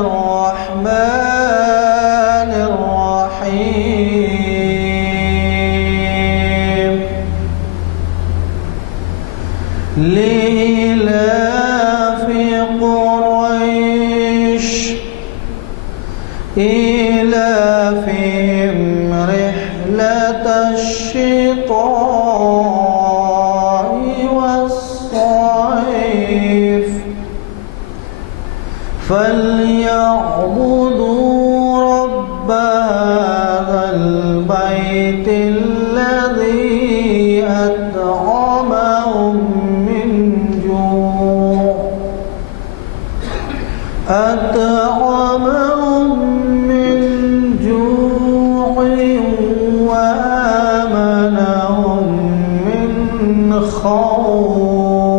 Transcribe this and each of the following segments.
الرحمن الرحيم لإيلاف قريش إيلافهم رحلة الشتاء والصيف فليعبدوا رب هذا البيت الذي أطعمهم من جوع وآمنهم من خوف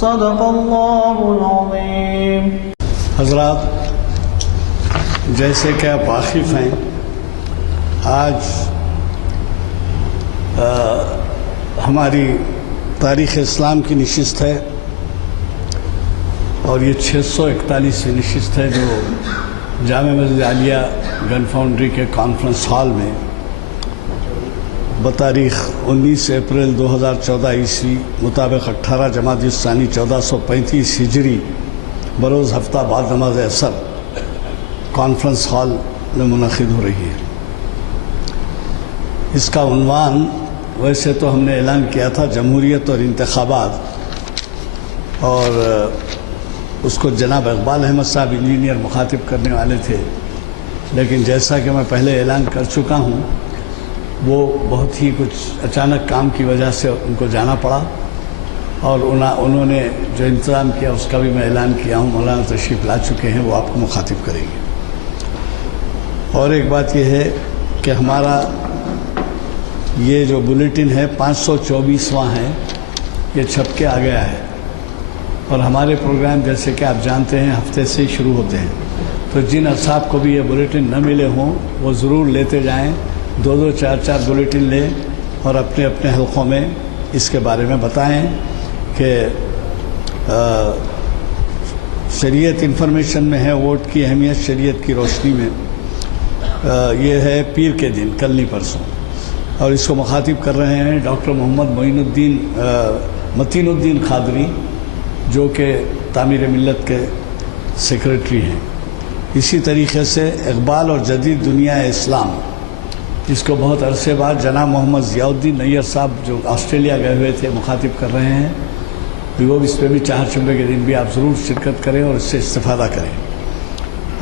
صدق اللہ العظیم۔ حضرات، جیسے کہ آپ واقف ہیں، آج ہماری تاریخ اسلام کی نشست ہے اور یہ 641ویں نشست ہے جو جامع مسجد عالیہ گن فاؤنڈری کے کانفرنس ہال میں بتاریخ 19 اپریل 2014 عیسوی مطابق 18 جمادی الثانی 1435 ہجری بروز ہفتہ بعد نماز عصر کانفرنس ہال میں منعقد ہو رہی ہے۔ اس کا عنوان ویسے تو ہم نے اعلان کیا تھا جمہوریت اور انتخابات، اور اس کو جناب اقبال احمد صاحب انجینئر مخاطب کرنے والے تھے، لیکن جیسا کہ میں پہلے اعلان کر چکا ہوں، وہ بہت ہی کچھ اچانک کام کی وجہ سے ان کو جانا پڑا، اور انہوں نے جو انتظام کیا اس کا بھی میں اعلان کیا ہوں۔ مولانا تشریف لا چکے ہیں، وہ آپ کو مخاطب کریں گے۔ اور ایک بات یہ ہے کہ ہمارا یہ جو بلیٹن ہے 524واں ہے، یہ چھپ کے آ گیا ہے، اور ہمارے پروگرام جیسے کہ آپ جانتے ہیں ہفتے سے ہی شروع ہوتے ہیں، تو جن اصحاب کو بھی یہ بلیٹن نہ ملے ہوں وہ ضرور لیتے جائیں، 2 4 بلیٹن لیں اور اپنے اپنے حلقوں میں اس کے بارے میں بتائیں کہ شریعت انفارمیشن میں ہے ووٹ کی اہمیت شریعت کی روشنی میں۔ یہ ہے پیر کے دن، کل نہیں پرسوں، اور اس کو مخاطب کر رہے ہیں ڈاکٹر محمد متین الدین قادری، جو کہ تعمیر ملت کے سیکریٹری ہیں۔ اسی طریقے سے اقبال اور جدید دنیا اسلام، اس کو بہت عرصے بعد جناب محمد ضیاء الدین نیّر صاحب جو آسٹریلیا گئے ہوئے تھے مخاطب کر رہے ہیں، وہ اس پہ بھی چہارشنبے کے دن بھی آپ ضرور شرکت کریں اور اس سے استفادہ کریں۔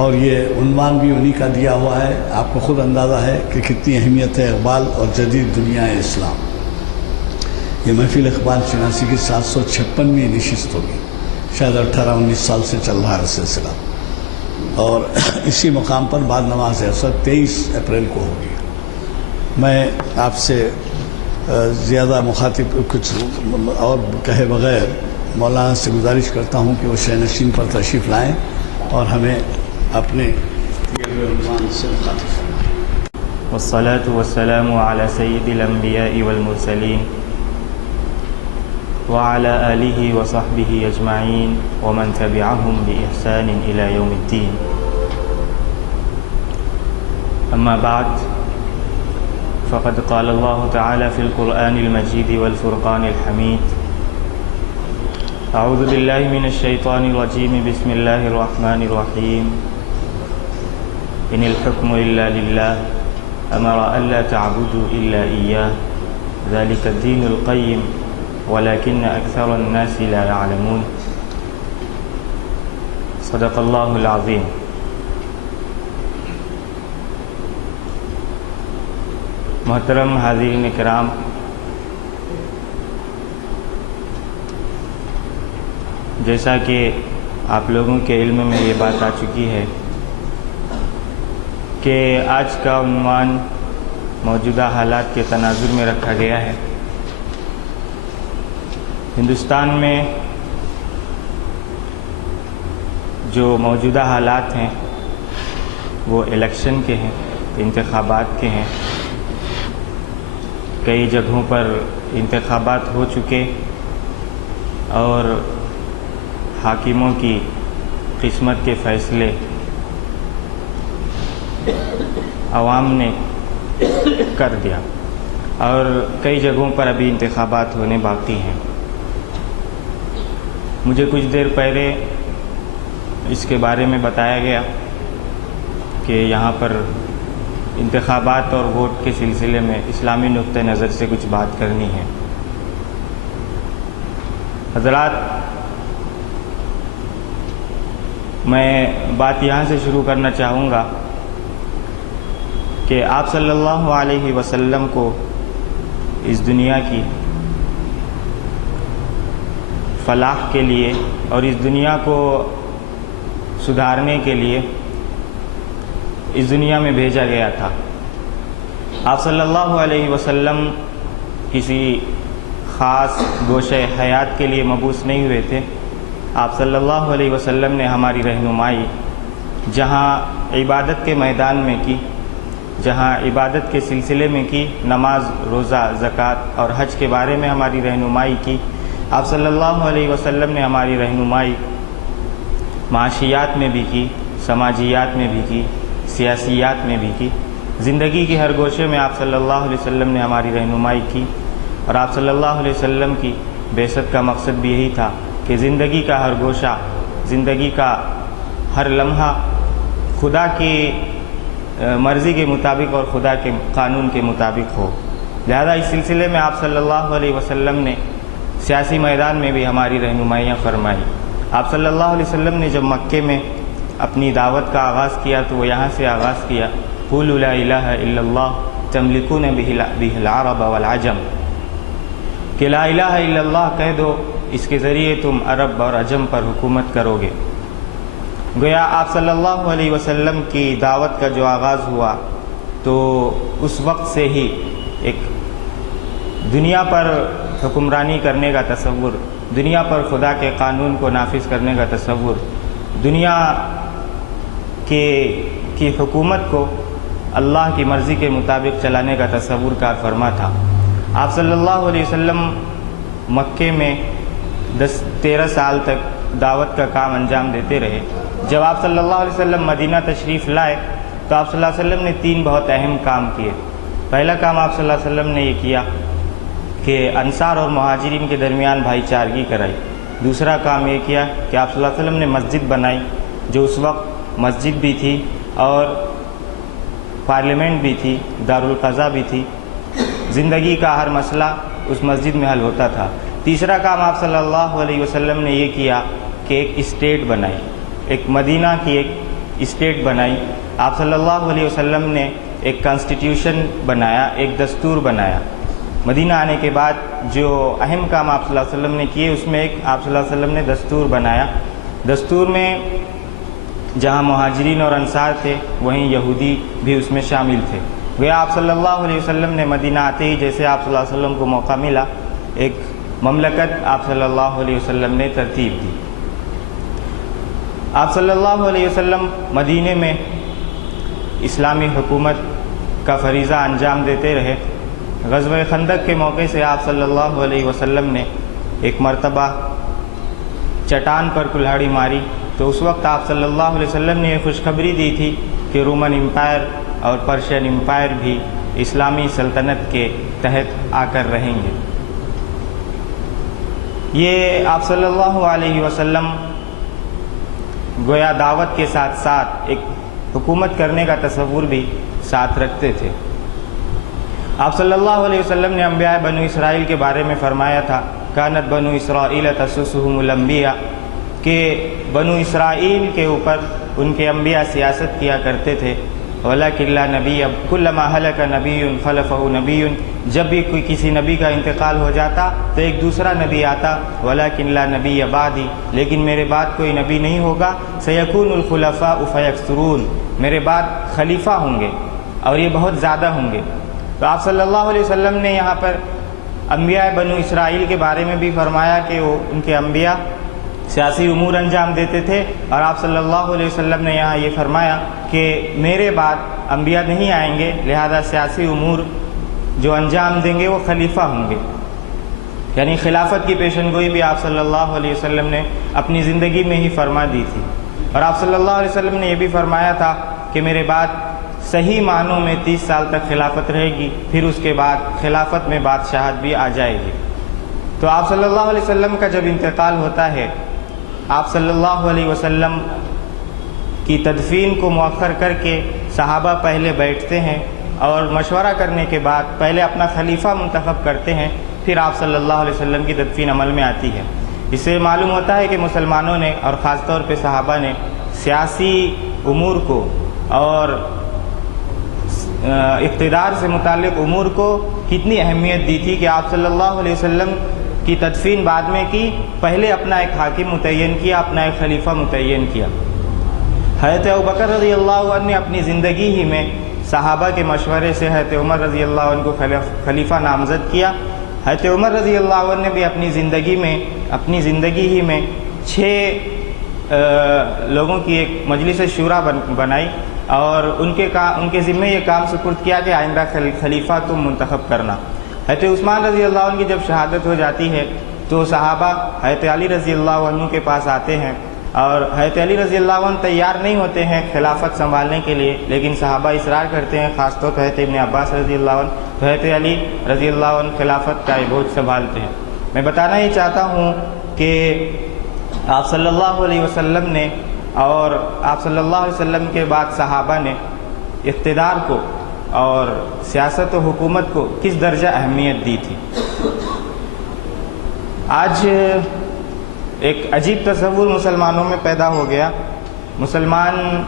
اور یہ عنوان بھی انہی کا دیا ہوا ہے، آپ کو خود اندازہ ہے کہ کتنی اہمیت ہے اقبال اور جدید دنیا اسلام۔ یہ محفل اقبال شناسی کی 756ویں نشست ہوگی، شاید 18-19 سال سے چل رہا ہے سلسلہ، اور اسی مقام پر بعد نماز عصر 23 اپریل کو ہوگی۔ میں آپ سے زیادہ مخاطب کچھ اور کہے بغیر مولانا سے گزارش کرتا ہوں کہ وہ شینشین پر تشریف لائیں اور ہمیں اپنے دیے ہوئے عنوان سے مخاطب فرمائیں۔ والصلاة والسلام على سيد الأنبياء والمرسلين وعلى آله وصحبه أجمعين ومن تبعهم بإحسان إلى يوم الدين، أما بعد، فقد قال الله تعالى في القرآن المجيد والفرقان الحميد: أعوذ بالله من الشيطان الرجيم، بسم الله الرحمن الرحيم، إن الحكم إلا لله أمر ألا تعبدوا إلا إياه ذلك الدين القيم ولكن أكثر الناس لا يعلمون صدق الله العظيم۔ محترم حاضرین کرام، جیسا کہ آپ لوگوں کے علم میں یہ بات آ چکی ہے کہ آج کا عنوان موجودہ حالات کے تناظر میں رکھا گیا ہے۔ ہندوستان میں جو موجودہ حالات ہیں وہ الیکشن کے ہیں، انتخابات کے ہیں۔ کئی جگہوں پر انتخابات ہو چکے اور حاکموں کی قسمت کے فیصلے عوام نے کر دیا اور کئی جگہوں پر ابھی انتخابات ہونے باقی ہیں۔ مجھے کچھ دیر پہلے اس کے بارے میں بتایا گیا کہ یہاں پر انتخابات اور ووٹ کے سلسلے میں اسلامی نقطہ نظر سے کچھ بات کرنی ہے۔ حضرات، میں بات یہاں سے شروع کرنا چاہوں گا کہ آپ صلی اللہ علیہ وسلم کو اس دنیا کی فلاح کے لیے اور اس دنیا کو سدھارنے کے لیے اس دنیا میں بھیجا گیا تھا۔ آپ صلی اللہ علیہ وسلم کسی خاص گوشہ حیات کے لیے مبعوث نہیں ہوئے تھے۔ آپ صلی اللہ علیہ وسلم نے ہماری رہنمائی جہاں عبادت کے میدان میں کی، جہاں عبادت کے سلسلے میں کی، نماز، روزہ، زکوٰۃ اور حج کے بارے میں ہماری رہنمائی کی۔ آپ صلی اللہ علیہ وسلم نے ہماری رہنمائی معاشیات میں بھی کی، سماجیات میں بھی کی، سیاسیات میں بھی کی۔ زندگی کے ہر گوشے میں آپ صلی اللہ علیہ وسلم نے ہماری رہنمائی کی، اور آپ صلی اللہ علیہ وسلم کی بعثت کا مقصد بھی یہی تھا کہ زندگی کا ہر گوشہ، زندگی کا ہر لمحہ خدا کی مرضی کے مطابق اور خدا کے قانون کے مطابق ہو۔ لہذا اس سلسلے میں آپ صلی اللہ علیہ وسلم نے سیاسی میدان میں بھی ہماری رہنمائیاں فرمائی۔ آپ صلی اللہ علیہ وسلم نے جب مکے میں اپنی دعوت کا آغاز کیا تو وہ یہاں سے آغاز کیا، قولوا لا الہ الا اللہ تملکون بہ العرب والعجم، کہ لا الہ الا اللہ کہہ دو، اس کے ذریعے تم عرب اور عجم پر حکومت کرو گے۔ گویا آپ صلی اللہ علیہ وسلم کی دعوت کا جو آغاز ہوا تو اس وقت سے ہی ایک دنیا پر حکمرانی کرنے کا تصور، دنیا پر خدا کے قانون کو نافذ کرنے کا تصور، دنیا کی حکومت کو اللہ کی مرضی کے مطابق چلانے کا تصور کار فرما تھا۔ آپ صلی اللہ علیہ وسلم مکے میں 13 سال تک دعوت کا کام انجام دیتے رہے۔ جب آپ صلی اللہ علیہ وسلم مدینہ تشریف لائے تو آپ صلی اللہ علیہ وسلم نے 3 بہت اہم کام کیے۔ پہلا کام آپ صلی اللہ علیہ وسلم نے یہ کیا کہ انصار اور مہاجرین کے درمیان بھائی چارگی کرائی۔ دوسرا کام یہ کیا کہ آپ صلی اللہ علیہ وسلم نے مسجد بنائی، جو اس وقت مسجد بھی تھی اور پارلیمنٹ بھی تھی، دارالقضاء بھی تھی، زندگی کا ہر مسئلہ اس مسجد میں حل ہوتا تھا۔ تیسرا کام آپ صلی اللہ علیہ وسلم نے یہ کیا کہ ایک اسٹیٹ بنائی، ایک مدینہ کی ایک اسٹیٹ بنائی۔ آپ صلی اللہ علیہ وسلم نے ایک کانسٹیٹیوشن بنایا، ایک دستور بنایا۔ مدینہ آنے کے بعد جو اہم کام آپ صلی اللہ علیہ وسلم نے کیے اس میں ایک آپ صلی اللہ علیہ وسلم نے دستور بنایا۔ دستور میں جہاں مہاجرین اور انصار تھے وہیں یہودی بھی اس میں شامل تھے۔ وہ آپ صلی اللہ علیہ وسلم نے مدینہ آتے ہی جیسے آپ صلی اللہ علیہ وسلم کو موقع ملا، ایک مملکت آپ صلی اللہ علیہ وسلم نے ترتیب دی۔ آپ صلی اللہ علیہ وسلم مدینے میں اسلامی حکومت کا فریضہ انجام دیتے رہے۔ غزوہ خندق کے موقع سے آپ صلی اللہ علیہ وسلم نے ایک مرتبہ چٹان پر کلہاڑی ماری تو اس وقت آپ صلی اللہ علیہ وسلم نے یہ خوشخبری دی تھی کہ رومن امپائر اور پرشین امپائر بھی اسلامی سلطنت کے تحت آ کر رہیں گے۔ یہ آپ صلی اللہ علیہ وسلم گویا دعوت کے ساتھ ساتھ ایک حکومت کرنے کا تصور بھی ساتھ رکھتے تھے۔ آپ صلی اللہ علیہ وسلم نے انبیاء بنو اسرائیل کے بارے میں فرمایا تھا، کانت بنو اسرائیل تسوسهم الانبیاء، کہ بنو اسرائیل کے اوپر ان کے انبیاء سیاست کیا کرتے تھے۔ ولیکن لا نبی، کلما ہلک نبی خلفہ نبی، جب بھی کوئی کسی نبی کا انتقال ہو جاتا تو ایک دوسرا نبی آتا۔ ولیکن لا نبی بعدی، لیکن میرے بعد کوئی نبی نہیں ہوگا۔ سیکون الخلفاء فیکثرون، میرے بعد خلیفہ ہوں گے اور یہ بہت زیادہ ہوں گے۔ تو آپ صلی اللہ علیہ وسلم نے یہاں پر انبیاء بنو اسرائیل کے بارے میں بھی فرمایا کہ وہ ان کے انبیاء سیاسی امور انجام دیتے تھے، اور آپ صلی اللہ علیہ وسلم نے یہاں یہ فرمایا کہ میرے بعد انبیاء نہیں آئیں گے، لہذا سیاسی امور جو انجام دیں گے وہ خلیفہ ہوں گے، یعنی خلافت کی پیشن گوئی بھی آپ صلی اللہ علیہ وسلم نے اپنی زندگی میں ہی فرما دی تھی۔ اور آپ صلی اللہ علیہ وسلم نے یہ بھی فرمایا تھا کہ میرے بعد صحیح معنوں میں 30 سال تک خلافت رہے گی، پھر اس کے بعد خلافت میں بادشاہت بھی آ جائے گی۔ تو آپ صلی اللہ علیہ وسلم کا جب انتقال ہوتا ہے، آپ صلی اللہ علیہ وسلم کی تدفین کو مؤخر کر کے صحابہ پہلے بیٹھتے ہیں اور مشورہ کرنے کے بعد پہلے اپنا خلیفہ منتخب کرتے ہیں، پھر آپ صلی اللہ علیہ وسلم کی تدفین عمل میں آتی ہے۔ اس سے معلوم ہوتا ہے کہ مسلمانوں نے اور خاص طور پہ صحابہ نے سیاسی امور کو اور اقتدار سے متعلق امور کو کتنی اہمیت دی تھی کہ آپ صلی اللہ علیہ وسلم کی تدفین بعد میں کی، پہلے اپنا ایک حاکم متعین کیا، اپنا ایک خلیفہ متعین کیا۔ حضرت ابوبکر رضی اللہ عنہ نے اپنی زندگی ہی میں صحابہ کے مشورے سے حضرت عمر رضی اللہ عنہ کو خلیفہ نامزد کیا۔ حضرت عمر رضی اللہ عنہ نے بھی اپنی زندگی ہی میں 6 لوگوں کی ایک مجلس شورا بنائی اور ان کے ذمہ یہ کام سپرد کیا کہ آئندہ خلیفہ تم منتخب کرنا۔ حضرت عثمان رضی اللہ عنہ کی جب شہادت ہو جاتی ہے تو صحابہ حضرت علی رضی اللہ عنہ کے پاس آتے ہیں اور حضرت علی رضی اللہ عنہ تیار نہیں ہوتے ہیں خلافت سنبھالنے کے لیے، لیکن صحابہ اصرار کرتے ہیں، خاص طور پر حضرت ابن عباس رضی اللہ عنہ، تو حضرت علی رضی اللہ عنہ خلافت کا بوجھ سنبھالتے ہیں۔ میں بتانا یہ چاہتا ہوں کہ آپ صلی اللہ علیہ وسلم نے اور آپ صلی اللہ علیہ وسلم کے بعد صحابہ نے اقتدار کو اور سیاست و حکومت کو کس درجہ اہمیت دی تھی۔ آج ایک عجیب تصور مسلمانوں میں پیدا ہو گیا، مسلمان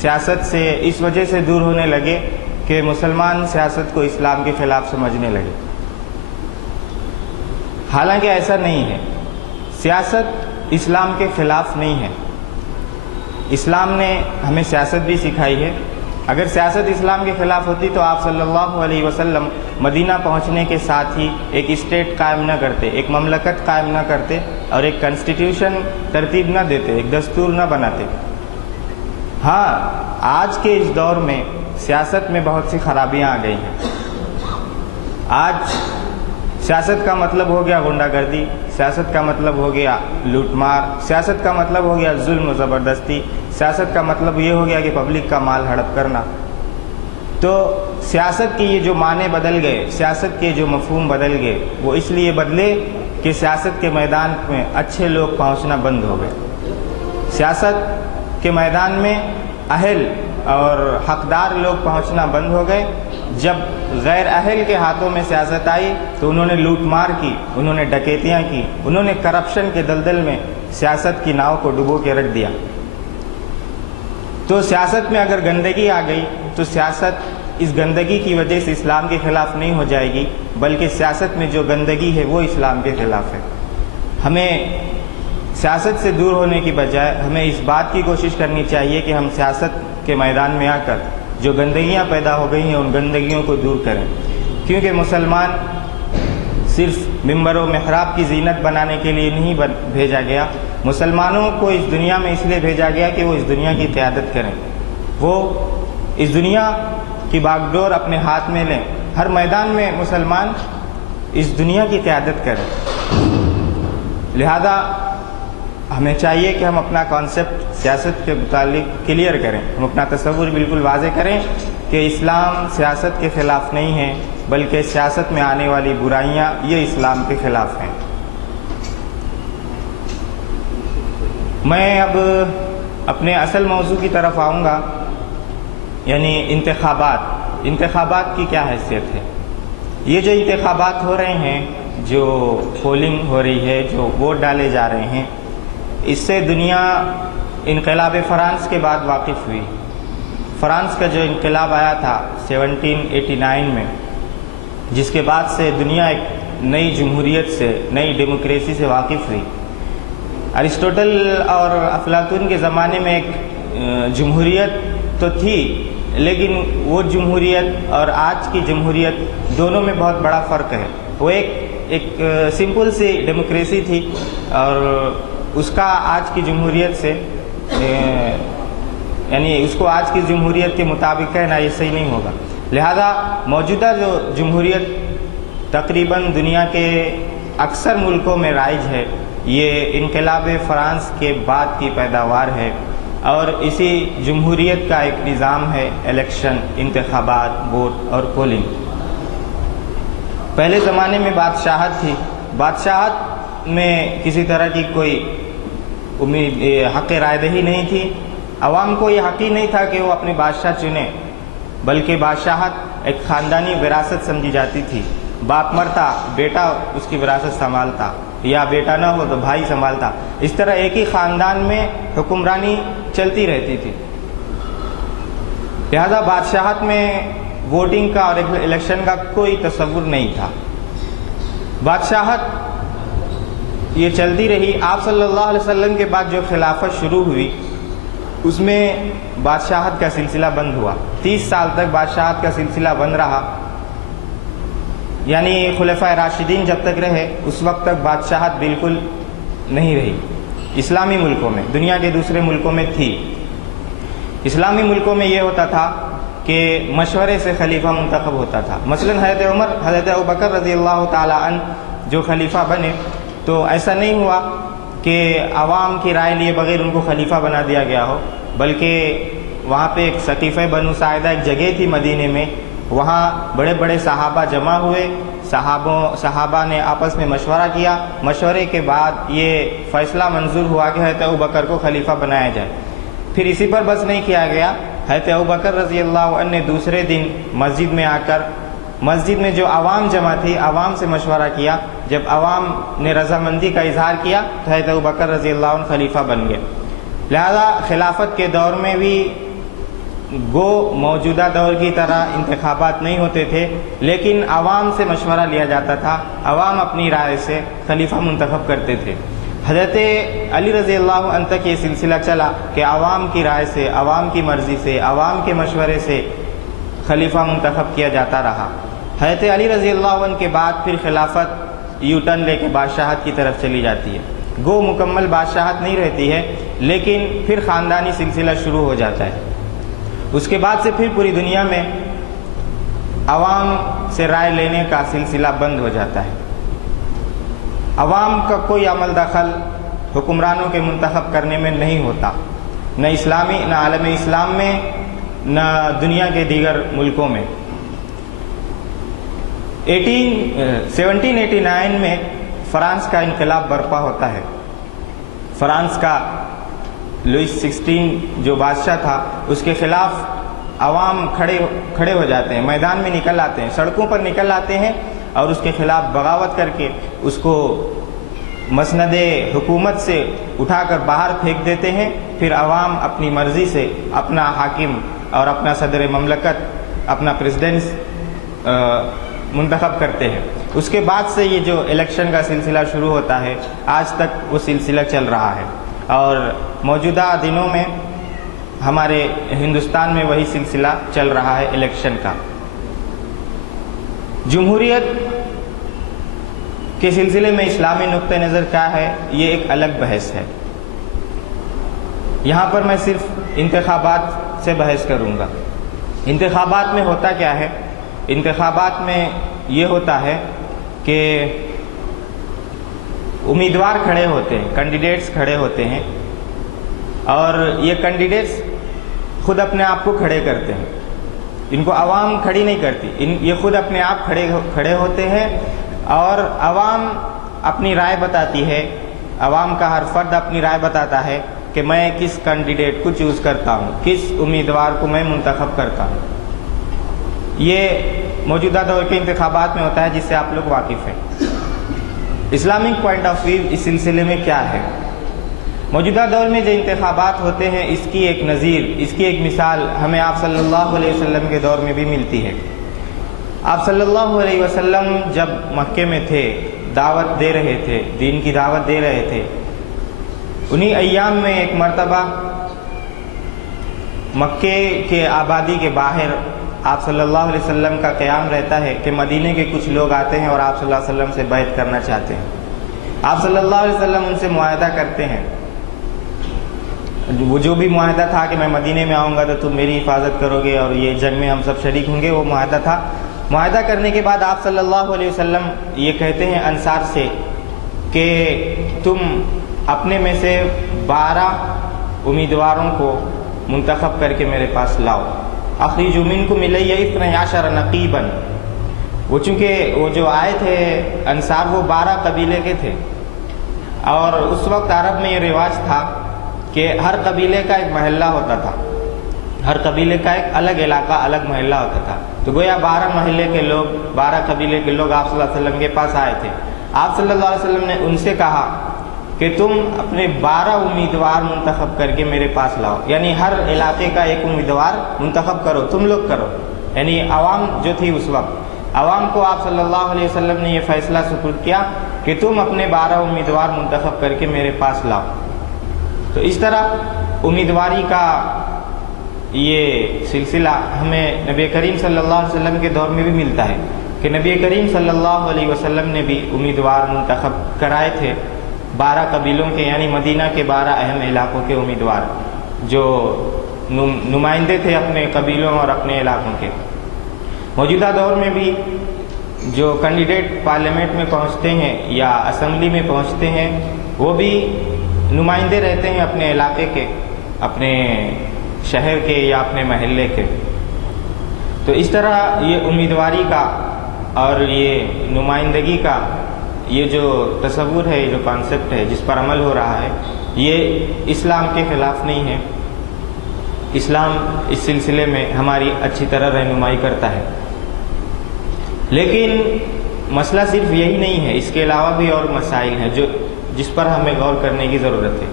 سیاست سے اس وجہ سے دور ہونے لگے کہ مسلمان سیاست کو اسلام کے خلاف سمجھنے لگے۔ حالانکہ ایسا نہیں ہے، سیاست اسلام کے خلاف نہیں ہے۔ اسلام نے ہمیں سیاست بھی سکھائی ہے۔ اگر سیاست اسلام کے خلاف ہوتی تو آپ صلی اللہ علیہ وسلم مدینہ پہنچنے کے ساتھ ہی ایک اسٹیٹ قائم نہ کرتے، ایک مملکت قائم نہ کرتے اور ایک کنسٹیٹیوشن ترتیب نہ دیتے، ایک دستور نہ بناتے۔ ہاں، آج کے اس دور میں سیاست میں بہت سی خرابیاں آ گئی ہیں۔ آج سیاست کا مطلب ہو گیا غنڈہ گردی، سیاست کا مطلب ہو گیا لوٹ مار، سیاست کا مطلب ہو گیا ظلم و زبردستی، سیاست کا مطلب یہ ہو گیا کہ پبلک کا مال ہڑپ کرنا۔ تو سیاست کے یہ جو معنی بدل گئے، سیاست کے جو مفہوم بدل گئے، وہ اس لیے بدلے کہ سیاست کے میدان میں اچھے لوگ پہنچنا بند ہو گئے۔ سیاست کے میدان میں اہل اور حقدار لوگ پہنچنا بند ہو گئے۔ جب غیر اہل کے ہاتھوں میں سیاست آئی تو انہوں نے لوٹ مار کی، انہوں نے ڈکیتیاں کی، انہوں نے کرپشن کے دلدل میں سیاست کی ناؤ کو ڈبو کے رکھ دیا۔ تو سیاست میں اگر گندگی آ گئی تو سیاست اس گندگی کی وجہ سے اسلام کے خلاف نہیں ہو جائے گی، بلکہ سیاست میں جو گندگی ہے وہ اسلام کے خلاف ہے۔ ہمیں سیاست سے دور ہونے کی بجائے ہمیں اس بات کی کوشش کرنی چاہیے کہ ہم سیاست کے میدان میں آ کر جو گندگیاں پیدا ہو گئی ہیں ان گندگیوں کو دور کریں، کیونکہ مسلمان صرف ممبر و محراب کی زینت بنانے کے لیے نہیں بھیجا گیا، مسلمانوں کو اس دنیا میں اس لیے بھیجا گیا کہ وہ اس دنیا کی قیادت کریں، وہ اس دنیا کی باغ ڈور اپنے ہاتھ میں لیں، ہر میدان میں مسلمان اس دنیا کی قیادت کریں۔ لہذا ہمیں چاہیے کہ ہم اپنا کانسیپٹ سیاست کے متعلق کلیئر کریں، ہم اپنا تصور بالکل واضح کریں کہ اسلام سیاست کے خلاف نہیں ہے، بلکہ سیاست میں آنے والی برائیاں یہ اسلام کے خلاف ہیں۔ میں اب اپنے اصل موضوع کی طرف آؤں گا، یعنی انتخابات کی کیا حیثیت ہے۔ یہ جو انتخابات ہو رہے ہیں، جو پولنگ ہو رہی ہے، جو ووٹ ڈالے جا رہے ہیں، اس سے دنیا انقلاب فرانس کے بعد واقف ہوئی۔ فرانس کا جو انقلاب آیا تھا 1789 میں، جس کے بعد سے دنیا ایک نئی جمہوریت سے، نئی ڈیموکریسی سے واقف ہوئی۔ ارسطوٹل اور افلاطون کے زمانے میں ایک جمہوریت تو تھی، لیکن وہ جمہوریت اور آج کی جمہوریت دونوں میں بہت بڑا فرق ہے۔ وہ ایک سمپل سی ڈیموکریسی تھی اور اس کا آج کی جمہوریت سے یعنی اس کو آج کی جمہوریت کے مطابق کہنا یہ صحیح نہیں ہوگا۔ لہذا موجودہ جو جمہوریت تقریباً دنیا کے اکثر ملکوں میں رائج ہے، یہ انقلاب فرانس کے بعد کی پیداوار ہے، اور اسی جمہوریت کا ایک نظام ہے الیکشن، انتخابات، ووٹ اور پولنگ۔ پہلے زمانے میں بادشاہت تھی، بادشاہت میں کسی طرح کی کوئی حق رائے دہی نہیں تھی، عوام کو یہ حق ہی نہیں تھا کہ وہ اپنے بادشاہ چنے، بلکہ بادشاہت ایک خاندانی وراثت سمجھی جاتی تھی۔ باپ مرتا، بیٹا اس کی وراثت سنبھالتا، یا بیٹا نہ ہو تو بھائی سنبھالتا، اس طرح ایک ہی خاندان میں حکمرانی چلتی رہتی تھی۔ لہذا بادشاہت میں ووٹنگ کا اور الیکشن کا کوئی تصور نہیں تھا۔ بادشاہت یہ چلتی رہی۔ آپ صلی اللہ علیہ وسلم کے بعد جو خلافت شروع ہوئی اس میں بادشاہت کا سلسلہ بند ہوا۔ 30 سال تک بادشاہت کا سلسلہ بند رہا، یعنی خلفائے راشدین جب تک رہے اس وقت تک بادشاہت بالکل نہیں رہی۔ اسلامی ملکوں میں، دنیا کے دوسرے ملکوں میں تھی، اسلامی ملکوں میں یہ ہوتا تھا کہ مشورے سے خلیفہ منتخب ہوتا تھا۔ مثلا حضرت عمر، حضرت ابوبکر رضی اللہ تعالی عنہ جو خلیفہ بنے تو ایسا نہیں ہوا کہ عوام کی رائے لیے بغیر ان کو خلیفہ بنا دیا گیا ہو، بلکہ وہاں پہ ایک سقیفہ بنو ساعدہ ایک جگہ تھی مدینے میں، وہاں بڑے بڑے صحابہ جمع ہوئے، صحابہ نے آپس میں مشورہ کیا، مشورے کے بعد یہ فیصلہ منظور ہوا کہ حضرت ابوبکر کو خلیفہ بنایا جائے۔ پھر اسی پر بس نہیں کیا گیا، حضرت ابوبکر رضی اللہ عنہ نے دوسرے دن مسجد میں آ کر مسجد میں جو عوام جمع تھی عوام سے مشورہ کیا، جب عوام نے رضامندی کا اظہار کیا تو حضرت ابوبکر رضی اللہ عنہ خلیفہ بن گئے۔ لہذا خلافت کے دور میں بھی گو موجودہ دور کی طرح انتخابات نہیں ہوتے تھے، لیکن عوام سے مشورہ لیا جاتا تھا، عوام اپنی رائے سے خلیفہ منتخب کرتے تھے۔ حضرت علی رضی اللہ عنہ تک یہ سلسلہ چلا کہ عوام کی رائے سے، عوام کی مرضی سے، عوام کے مشورے سے خلیفہ منتخب کیا جاتا رہا۔ حضرت علی رضی اللہ عنہ کے بعد پھر خلافت یو ٹرن لے کے بادشاہت کی طرف چلی جاتی ہے، گو مکمل بادشاہت نہیں رہتی ہے، لیکن پھر خاندانی سلسلہ شروع ہو جاتا ہے۔ اس کے بعد سے پھر پوری دنیا میں عوام سے رائے لینے کا سلسلہ بند ہو جاتا ہے۔ عوام کا کوئی عمل دخل حکمرانوں کے منتخب کرنے میں نہیں ہوتا، نہ اسلامی، نہ عالم اسلام میں، نہ دنیا کے دیگر ملکوں میں۔ 1789 میں فرانس کا انقلاب برپا ہوتا ہے۔ فرانس کا لوئس 16 جو بادشاہ تھا اس کے خلاف عوام کھڑے ہو جاتے ہیں، میدان میں نکل آتے ہیں، سڑکوں پر نکل آتے ہیں اور اس کے خلاف بغاوت کر کے اس کو مسند حکومت سے اٹھا کر باہر پھینک دیتے ہیں۔ پھر عوام اپنی مرضی سے اپنا حاکم اور اپنا صدر مملکت، اپنا پریزیڈنٹ منتخب کرتے ہیں۔ اس کے بعد سے یہ جو الیکشن کا سلسلہ شروع ہوتا ہے آج تک وہ سلسلہ چل رہا ہے، اور موجودہ دنوں میں ہمارے ہندوستان میں وہی سلسلہ چل رہا ہے الیکشن کا۔ جمہوریت کے سلسلے میں اسلامی نقطہ نظر کیا ہے یہ ایک الگ بحث ہے، یہاں پر میں صرف انتخابات سے بحث کروں گا۔ انتخابات میں ہوتا کیا ہے؟ انتخابات میں یہ ہوتا ہے کہ امیدوار کھڑے ہوتے ہیں، کینڈیڈیٹس کھڑے ہوتے ہیں، اور یہ کینڈیڈیٹس خود اپنے آپ کو کھڑے کرتے ہیں، ان کو عوام کھڑی نہیں کرتی، یہ خود اپنے آپ کھڑے ہوتے ہیں، اور عوام اپنی رائے بتاتی ہے، عوام کا ہر فرد اپنی رائے بتاتا ہے کہ میں کس کینڈیڈیٹ کو چوز کرتا ہوں، کس امیدوار کو میں منتخب کرتا ہوں۔ یہ موجودہ دور کے انتخابات میں ہوتا ہے جس سے آپ لوگ واقف ہیں۔ اسلامک پوائنٹ آف ویو اس سلسلے میں کیا ہے؟ موجودہ دور میں جو انتخابات ہوتے ہیں اس کی ایک نظیر، اس کی ایک مثال ہمیں آپ صلی اللہ علیہ وسلم کے دور میں بھی ملتی ہے۔ آپ صلی اللہ علیہ وسلم جب مکے میں تھے، دعوت دے رہے تھے، دین کی دعوت دے رہے تھے، انہی ایام میں ایک مرتبہ مکے کے آبادی کے باہر آپ صلی اللہ علیہ وسلم کا قیام رہتا ہے کہ مدینے کے کچھ لوگ آتے ہیں اور آپ صلی اللہ علیہ وسلم سے بیعت کرنا چاہتے ہیں۔ آپ صلی اللہ علیہ وسلم ان سے معاہدہ کرتے ہیں، وہ جو بھی معاہدہ تھا کہ میں مدینے میں آؤں گا تو تم میری حفاظت کرو گے اور یہ جنگ میں ہم سب شریک ہوں گے، وہ معاہدہ تھا۔ معاہدہ کرنے کے بعد آپ صلی اللہ علیہ وسلم یہ کہتے ہیں انصار سے کہ تم اپنے میں سے 12 امیدواروں کو منتخب کر کے میرے پاس لاؤ. اخرج منکم الی 12 نقیبا. وہ چونکہ وہ جو آئے تھے انصار وہ 12 قبیلے کے تھے، اور اس وقت عرب میں یہ رواج تھا کہ ہر قبیلے کا ایک محلہ ہوتا تھا، ہر قبیلے کا ایک الگ علاقہ، الگ محلہ ہوتا تھا. تو گویا 12 محلے کے لوگ، 12 قبیلے کے لوگ آپ صلی اللہ علیہ وسلم کے پاس آئے تھے. آپ صلی اللہ علیہ وسلم نے ان سے کہا کہ تم اپنے 12 امیدوار منتخب کر کے میرے پاس لاؤ، یعنی ہر علاقے کا ایک امیدوار منتخب کرو، تم لوگ کرو. یعنی عوام جو تھی اس وقت، عوام کو آپ صلی اللہ علیہ وسلم نے یہ فیصلہ سپرد کیا کہ تم اپنے 12 امیدوار منتخب کر کے میرے پاس لاؤ. تو اس طرح امیدواری کا یہ سلسلہ ہمیں نبی کریم صلی اللہ علیہ وسلم کے دور میں بھی ملتا ہے کہ نبی کریم صلی اللہ علیہ وسلم نے بھی امیدوار منتخب کرائے تھے 12 قبیلوں کے، یعنی مدینہ کے 12 اہم علاقوں کے امیدوار جو نمائندے تھے اپنے قبیلوں اور اپنے علاقوں کے. موجودہ دور میں بھی جو کینڈیڈیٹ پارلیمنٹ میں پہنچتے ہیں یا اسمبلی میں پہنچتے ہیں وہ بھی نمائندے رہتے ہیں اپنے علاقے کے، اپنے شہر کے یا اپنے محلے کے. تو اس طرح یہ امیدواری کا اور یہ نمائندگی کا یہ جو تصور ہے، یہ جو کانسیپٹ ہے جس پر عمل ہو رہا ہے، یہ اسلام کے خلاف نہیں ہے. اسلام اس سلسلے میں ہماری اچھی طرح رہنمائی کرتا ہے. لیکن مسئلہ صرف یہی نہیں ہے، اس کے علاوہ بھی اور مسائل ہیں جس پر ہمیں غور کرنے کی ضرورت ہے.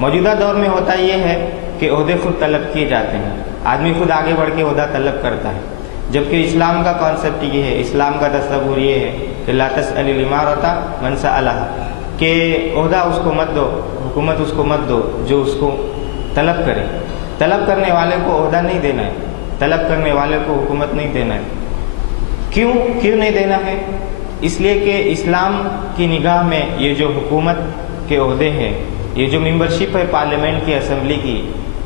موجودہ دور میں ہوتا یہ ہے کہ عہدے خود طلب کیے جاتے ہیں، آدمی خود آگے بڑھ کے عہدہ طلب کرتا ہے، جبکہ اسلام کا کانسیپٹ یہ ہے، اسلام کا تصور یہ ہے کہ لا تسأل الامارۃ من سألها، کہ عہدہ اس کو مت دو، حکومت اس کو مت دو جو اس کو طلب کرے. طلب کرنے والے کو عہدہ نہیں دینا ہے، طلب کرنے والے کو حکومت نہیں دینا ہے. کیوں نہیں دینا ہے؟ اس لیے کہ اسلام کی نگاہ میں یہ جو حکومت کے عہدے ہیں، یہ جو ممبرشپ ہے پارلیمنٹ کی، اسمبلی کی،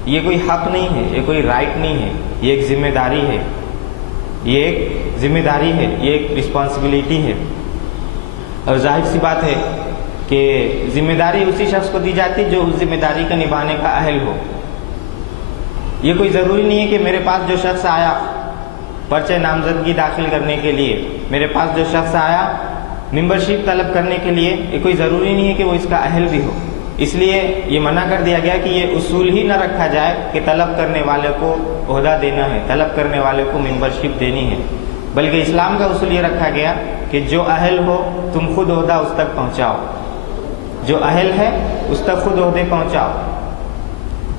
یہ کوئی حق نہیں ہے، یہ کوئی رائٹ نہیں ہے، یہ ایک ذمہ داری ہے، یہ ایک ذمہ داری ہے، یہ ایک رسپانسبلٹی ہے. اور ظاہر سی بات ہے کہ ذمہ داری اسی شخص کو دی جاتی جو اس ذمہ داری کا نبھانے کا اہل ہو. یہ کوئی ضروری نہیں ہے کہ میرے پاس جو شخص آیا پرچہ نامزدگی داخل کرنے کے لیے، میرے پاس جو شخص آیا ممبرشپ طلب کرنے کے لیے، یہ کوئی ضروری نہیں ہے کہ وہ اس کا اہل بھی ہو. اس لیے یہ منع کر دیا گیا کہ یہ اصول ہی نہ رکھا جائے کہ طلب کرنے والے کو عہدہ دینا ہے، طلب کرنے والے کو ممبرشپ دینی ہے، بلکہ اسلام کا اصول یہ رکھا گیا کہ جو اہل ہو تم خود عہدہ اس تک پہنچاؤ، جو اہل ہے اس تک خود عہدے پہنچاؤ.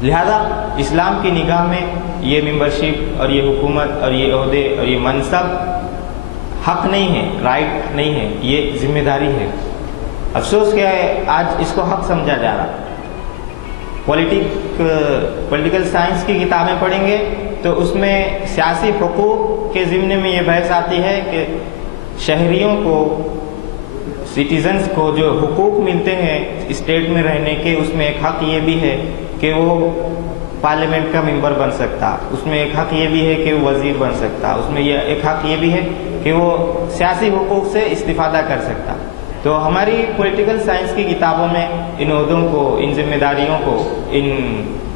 لہذا اسلام کی نگاہ میں یہ ممبرشپ اور یہ حکومت اور یہ عہدے اور یہ منصب حق نہیں ہے، رائٹ نہیں ہے، یہ ذمہ داری ہے. افسوس کیا ہے آج اس کو حق سمجھا جا رہا. پولیٹیکل سائنس کی کتابیں پڑھیں گے تو اس میں سیاسی حقوق کے ضمن میں یہ بحث آتی ہے کہ شہریوں کو، سٹیزنز کو جو حقوق ملتے ہیں اسٹیٹ میں رہنے کے، اس میں ایک حق یہ بھی ہے کہ وہ پارلیمنٹ کا ممبر بن سکتا، اس میں ایک حق یہ بھی ہے کہ وہ وزیر بن سکتا، اس میں یہ ایک حق یہ بھی ہے کہ وہ سیاسی حقوق سے استفادہ کر سکتا. تو ہماری پولیٹیکل سائنس کی کتابوں میں ان عہدوں کو، ان ذمہ داریوں کو، ان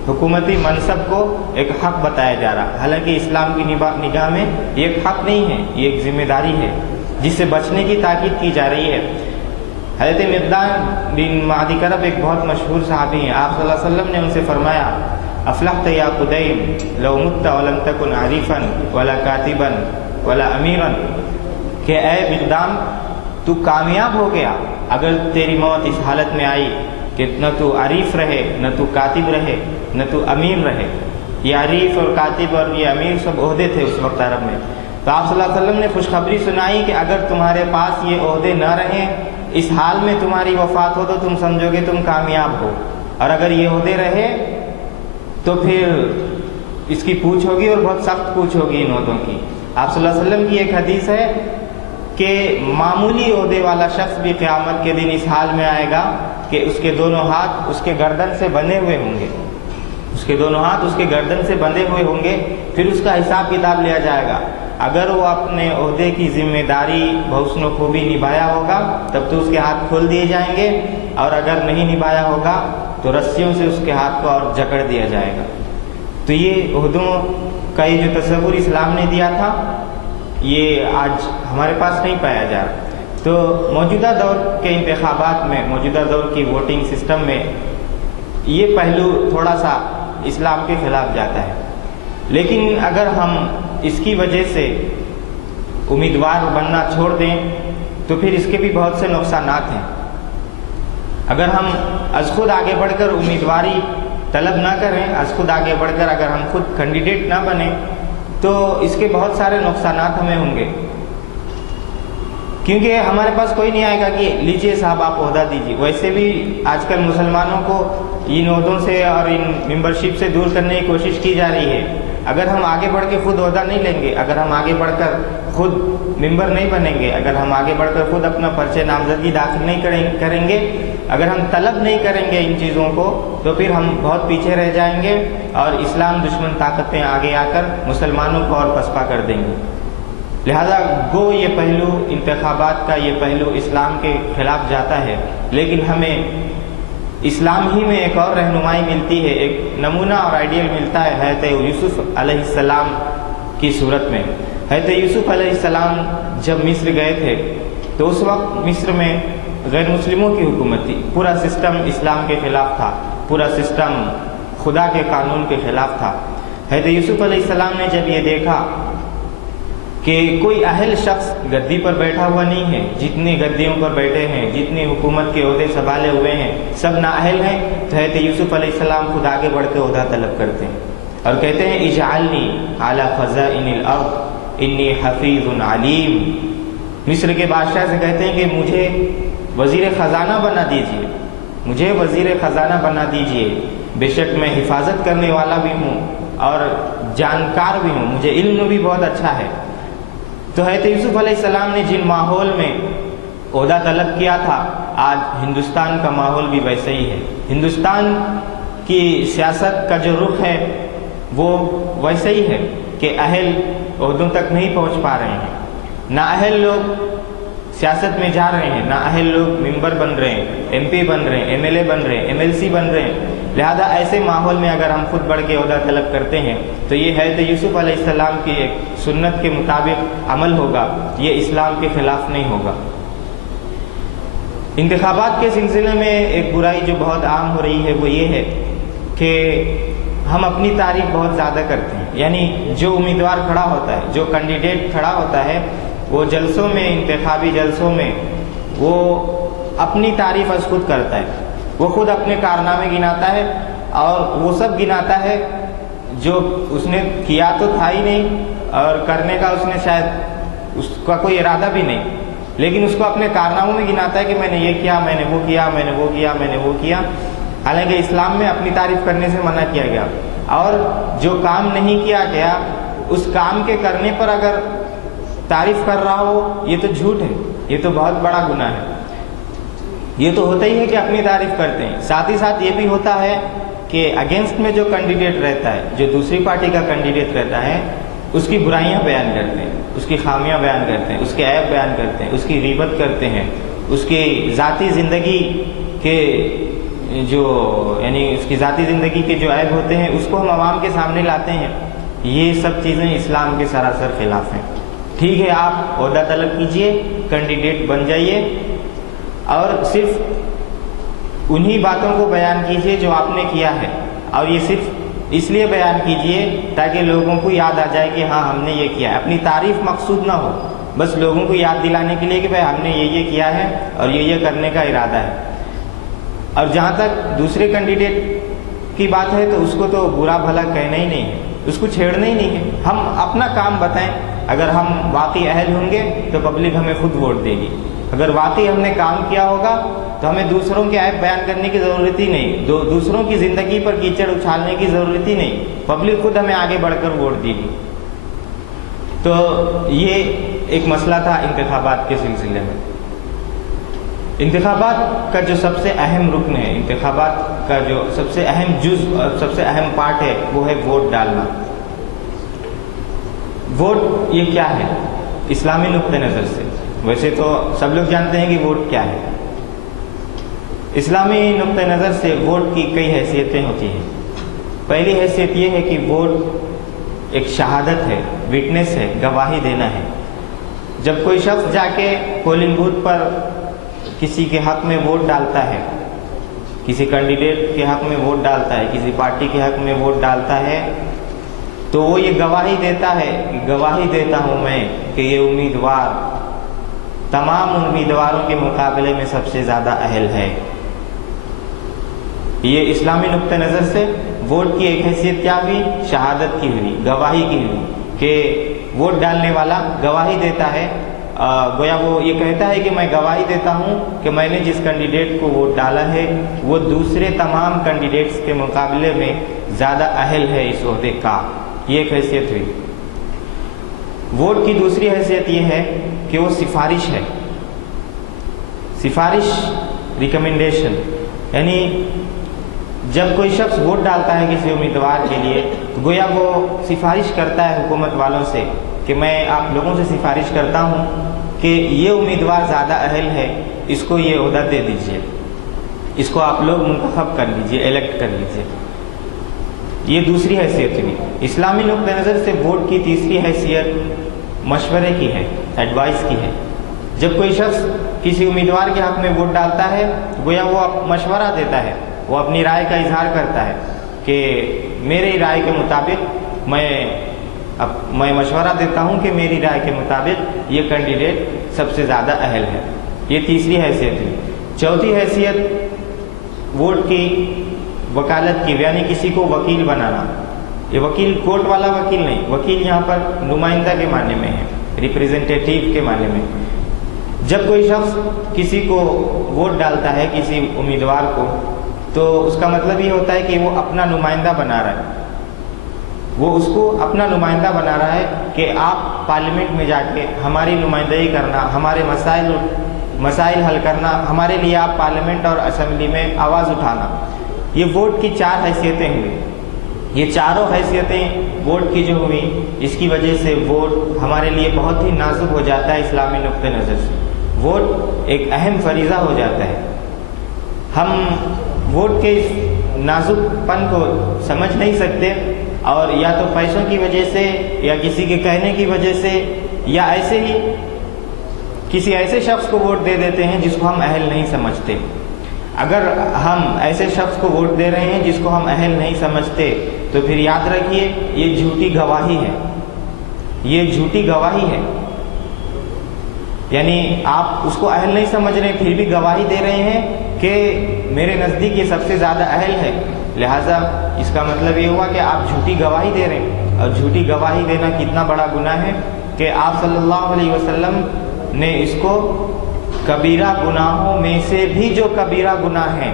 حکومتی منصب کو ایک حق بتایا جا رہا، حالانکہ اسلام کی نگاہ میں یہ ایک حق نہیں ہے، یہ ایک ذمہ داری ہے جس سے بچنے کی تاکید کی جا رہی ہے. حضرت مقدام بن معدی کرب ایک بہت مشہور صحابی ہیں، آپ صلی اللہ علیہ وسلم نے ان سے فرمایا افلحت یا قدیم لو مت ولم تکن عریفا ولا کاتبا ولا امیرا، کہ اے مقدام تو کامیاب ہو گیا اگر تیری موت اس حالت میں آئی کہ نہ تو عریف رہے، نہ تو کاتب رہے، نہ تو امیر رہے. یہ عریف اور کاتب اور یہ امیر سب عہدے تھے اس وقت عرب میں. تو آپ صلی اللہ علیہ وسلم نے خوشخبری سنائی کہ اگر تمہارے پاس یہ عہدے نہ رہیں، اس حال میں تمہاری وفات ہو تو تم سمجھو گے تم کامیاب ہو، اور اگر یہ عہدے رہے تو پھر اس کی پوچھ ہوگی اور بہت سخت پوچھ ہوگی ان عہدوں کی. آپ صلی اللہ علیہ وسلم کی ایک حدیث ہے کہ معمولی عہدے والا شخص بھی قیامت کے دن اس حال میں آئے گا کہ اس کے دونوں ہاتھ اس کے گردن سے بندھے ہوئے ہوں گے، اس کے دونوں ہاتھ اس کے گردن سے بندھے ہوئے ہوں گے، پھر اس کا حساب کتاب لیا جائے گا. اگر وہ اپنے عہدے کی ذمہ داری بحسن و خوبی نبھایا ہوگا تب تو اس کے ہاتھ کھول دیے جائیں گے، اور اگر نہیں نبھایا ہوگا تو رسیوں سے اس کے ہاتھ کو اور جکڑ دیا جائے گا۔ تو یہ عہدوں کا یہ جو تصور اسلام نے دیا تھا یہ آج ہمارے پاس نہیں پایا جا رہا۔ تو موجودہ دور کے انتخابات میں، موجودہ دور کی ووٹنگ سسٹم میں یہ پہلو تھوڑا سا اسلام کے خلاف جاتا ہے، لیکن اگر ہم اس کی وجہ سے امیدوار بننا چھوڑ دیں تو پھر اس کے بھی بہت سے نقصانات ہیں۔ اگر ہم از خود آگے بڑھ کر امیدواری طلب نہ کریں، از خود آگے بڑھ کر اگر ہم خود کینڈیڈیٹ نہ بنیں تو اس کے بہت سارے نقصانات ہمیں ہوں گے، کیونکہ ہمارے پاس کوئی نہیں آئے گا کہ لیجئے صاحب آپ عہدہ دیجیے۔ ویسے بھی آج کل مسلمانوں کو ان عہدوں سے اور ان ممبرشپ سے دور کرنے کی کوشش کی جا رہی ہے۔ اگر ہم آگے بڑھ کے خود عہدہ نہیں لیں گے، اگر ہم آگے بڑھ کر خود ممبر نہیں بنیں گے، اگر ہم آگے بڑھ کر خود اپنا پرچہ نامزدگی داخل نہیں کریں گے، اگر ہم طلب نہیں کریں گے ان چیزوں کو، تو پھر ہم بہت پیچھے رہ جائیں گے اور اسلام دشمن طاقتیں آگے آ کر مسلمانوں کو اور پسپا کر دیں گے۔ لہذا گو یہ پہلو انتخابات کا، یہ پہلو اسلام کے خلاف جاتا ہے، لیکن ہمیں اسلام ہی میں ایک اور رہنمائی ملتی ہے، ایک نمونہ اور آئیڈیل ملتا ہے حضرت یوسف علیہ السلام کی صورت میں۔ حضرت یوسف علیہ السلام جب مصر گئے تھے تو اس وقت مصر میں غیر مسلموں کی حکومت تھی، پورا سسٹم اسلام کے خلاف تھا، پورا سسٹم خدا کے قانون کے خلاف تھا۔ حضرت یوسف علیہ السلام نے جب یہ دیکھا کہ کوئی اہل شخص گدی پر بیٹھا ہوا نہیں ہے، جتنے گدیوں پر بیٹھے ہیں، جتنی حکومت کے عہدے سنبھالے ہوئے ہیں، سب نااہل ہیں، تو حضرت یوسف علیہ السلام خود آگے بڑھ کے عہدہ طلب کرتے ہیں اور کہتے ہیں اجعلنی علی خزائن الارض انی حفیظ علیم۔ مصر کے بادشاہ سے کہتے ہیں کہ مجھے وزیر خزانہ بنا دیجیے، مجھے وزیر خزانہ بنا دیجیے، بے شک میں حفاظت کرنے والا بھی ہوں اور جانکار بھی ہوں، مجھے علم بھی بہت اچھا ہے۔ تو حضرت یوسف علیہ السلام نے جن ماحول میں عہدہ طلب کیا تھا، آج ہندوستان کا ماحول بھی ویسے ہی ہے۔ ہندوستان کی سیاست کا جو رخ ہے وہ ویسے ہی ہے کہ اہل عہدوں تک نہیں پہنچ پا رہے ہیں، نااہل لوگ سیاست میں جا رہے ہیں، نااہل لوگ ممبر بن رہے ہیں، ایم پی بن رہے ہیں، ایم ایل اے بن رہے ہیں، ایم ایل سی بن رہے ہیں۔ لہذا ایسے ماحول میں اگر ہم خود بڑھ کے عہدہ طلب کرتے ہیں تو یہ حضرت یوسف علیہ السلام کی ایک سنت کے مطابق عمل ہوگا، یہ اسلام کے خلاف نہیں ہوگا۔ انتخابات کے سلسلے میں ایک برائی جو بہت عام ہو رہی ہے وہ یہ ہے کہ ہم اپنی تعریف بہت زیادہ کرتے ہیں، یعنی جو امیدوار کھڑا ہوتا ہے، جو کینڈیڈیٹ کھڑا ہوتا ہے، وہ جلسوں میں، انتخابی جلسوں میں وہ اپنی تعریف از خود کرتا ہے، وہ خود اپنے کارنامے گناتا ہے اور وہ سب گناتا ہے جو اس نے کیا تو تھا ہی نہیں اور کرنے کا اس نے شاید اس کا کوئی ارادہ بھی نہیں، لیکن اس کو اپنے کارناموں میں گناتا ہے کہ میں نے یہ کیا، میں نے وہ کیا، میں نے وہ کیا، میں نے وہ کیا۔ حالانکہ اسلام میں اپنی تعریف کرنے سے منع کیا گیا، اور جو کام نہیں کیا گیا اس کام کے کرنے پر اگر تعریف کر رہا ہو یہ تو جھوٹ ہے، یہ تو بہت بڑا گناہ ہے۔ یہ تو ہوتا ہی ہے کہ اپنی تعریف کرتے ہیں، ساتھ ہی ساتھ یہ بھی ہوتا ہے کہ اگینسٹ میں جو کینڈیڈیٹ رہتا ہے، جو دوسری پارٹی کا کینڈیڈیٹ رہتا ہے، اس کی برائیاں بیان کرتے ہیں، اس کی خامیاں بیان کرتے ہیں، اس کے عیب بیان کرتے ہیں، اس کی غیبت کرتے ہیں، اس کی ذاتی زندگی کے جو یعنی اس کی ذاتی زندگی کے جو عیب ہوتے ہیں اس کو ہم عوام کے سامنے لاتے ہیں۔ یہ سب چیزیں اسلام کے سراسر خلاف ہیں۔ ٹھیک ہے، آپ عہدہ طلب کیجئے، کینڈیڈیٹ بن جائیے اور صرف انہی باتوں کو بیان کیجئے جو آپ نے کیا ہے، اور یہ صرف اس لیے بیان کیجئے تاکہ لوگوں کو یاد آ جائے کہ ہاں ہم نے یہ کیا ہے۔ اپنی تعریف مقصود نہ ہو، بس لوگوں کو یاد دلانے کے لیے کہ بھائی ہم نے یہ کیا ہے اور یہ کرنے کا ارادہ ہے۔ اور جہاں تک دوسرے کینڈیڈیٹ کی بات ہے تو اس کو تو برا بھلا کہنا ہی نہیں ہے، اس کو چھیڑنا ہی نہیں ہے۔ ہم اپنا کام بتائیں، اگر ہم واقعی اہل ہوں گے تو پبلک ہمیں خود ووٹ دے گی، اگر واقعی ہم نے کام کیا ہوگا تو ہمیں دوسروں کے عیب بیان کرنے کی ضرورت ہی نہیں، دوسروں کی زندگی پر کیچڑ اچھالنے کی ضرورت ہی نہیں، پبلک خود ہمیں آگے بڑھ کر ووٹ دے گی۔ تو یہ ایک مسئلہ تھا انتخابات کے سلسلے میں۔ انتخابات کا جو سب سے اہم رکن ہے، انتخابات کا جو سب سے اہم جز اور سب سے اہم پارٹ ہے وہ ہے ووٹ ڈالنا۔ ووٹ یہ کیا ہے اسلامی نقطہ نظر سے؟ ویسے تو سب لوگ جانتے ہیں کہ ووٹ کیا ہے. اسلامی نقطہ نظر سے ووٹ کی کئی حیثیتیں ہوتی ہیں. پہلی حیثیت یہ ہے کہ ووٹ ایک شہادت ہے، وٹنس ہے، گواہی دینا ہے. جب کوئی شخص جا کے پولنگ بوتھ پر کسی کے حق میں ووٹ ڈالتا ہے، کسی کینڈیڈیٹ کے حق میں ووٹ ڈالتا ہے، کسی پارٹی کے حق میں ووٹ ڈالتا ہے، تو وہ یہ گواہی دیتا ہے کہ گواہی دیتا ہوں میں کہ یہ امیدوار تمام امیدواروں کے مقابلے میں سب سے زیادہ اہل ہے. یہ اسلامی نقطہ نظر سے ووٹ کی ایک حیثیت کیا ہوئی؟ شہادت کی ہوئی، گواہی کی ہوئی کہ ووٹ ڈالنے والا گواہی دیتا ہے. گویا وہ یہ کہتا ہے کہ میں گواہی دیتا ہوں کہ میں نے جس کینڈیڈیٹ کو ووٹ ڈالا ہے وہ دوسرے تمام کینڈیڈیٹس کے مقابلے میں زیادہ اہل ہے اس عہدے کا. یہ ایک حیثیت ہوئی. ووٹ کی دوسری حیثیت یہ ہے کہ وہ سفارش ہے. سفارش، ریکمنڈیشن، یعنی جب کوئی شخص ووٹ ڈالتا ہے کسی امیدوار کے لیے تو گویا وہ سفارش کرتا ہے حکومت والوں سے کہ میں آپ لوگوں سے سفارش کرتا ہوں کہ یہ امیدوار زیادہ اہل ہے، اس کو یہ عہدہ دے دیجئے، اس کو آپ لوگ منتخب کر لیجئے، الیکٹ کر لیجئے. یہ دوسری حیثیت ہوئی. اسلامی نقطہ نظر سے ووٹ کی تیسری حیثیت مشورے کی ہے، ایڈوائس کی ہے. جب کوئی شخص کسی امیدوار کے حق میں ووٹ ڈالتا ہے تو گویا وہ مشورہ دیتا ہے، وہ اپنی رائے کا اظہار کرتا ہے کہ میری رائے کے مطابق میں مشورہ دیتا ہوں کہ میری رائے کے مطابق یہ کینڈیڈیٹ سب سے زیادہ اہل ہے. یہ تیسری حیثیت ہوئی. چوتھی حیثیت ووٹ کی وکالت کی، یعنی کسی کو وکیل بنانا. یہ وکیل کورٹ والا وکیل نہیں، وکیل یہاں پر نمائندہ کے معنی میں ہے، ریپریزنٹیٹیو کے معنی میں. جب کوئی شخص کسی کو ووٹ ڈالتا ہے کسی امیدوار کو تو اس کا مطلب یہ ہوتا ہے کہ وہ اپنا نمائندہ بنا رہا ہے. وہ اس کو اپنا نمائندہ بنا رہا ہے کہ آپ پارلیمنٹ میں جا کے ہماری نمائندگی کرنا، ہمارے مسائل حل کرنا، ہمارے لیے آپ پارلیمنٹ اور اسمبلی میں آواز اٹھانا. یہ ووٹ کی 4 حیثیتیں ہوئی. یہ چاروں حیثیتیں ووٹ کی جو ہوئی، اس کی وجہ سے ووٹ ہمارے لیے بہت ہی نازک ہو جاتا ہے اسلامی نقطہ نظر سے. ووٹ ایک اہم فریضہ ہو جاتا ہے. ہم ووٹ کے اس نازک پن کو سمجھ نہیں سکتے، اور یا تو پیسوں کی وجہ سے یا کسی کے کہنے کی وجہ سے یا ایسے ہی کسی ایسے شخص کو ووٹ دے دیتے ہیں جس کو ہم اہل نہیں سمجھتے. اگر ہم ایسے شخص کو ووٹ دے رہے ہیں جس کو ہم اہل نہیں سمجھتے تو پھر یاد رکھیے یہ جھوٹی گواہی ہے. یہ جھوٹی گواہی ہے. یعنی آپ اس کو اہل نہیں سمجھ رہے پھر بھی گواہی دے رہے ہیں کہ میرے نزدیک یہ سب سے زیادہ اہل ہے، لہٰذا اس کا مطلب یہ ہوا کہ آپ جھوٹی گواہی دے رہے ہیں. اور جھوٹی گواہی دینا کتنا بڑا گناہ ہے کہ آپ صلی اللہ علیہ وسلم نے اس کو کبیرہ گناہوں میں سے بھی جو کبیرہ گناہ ہیں،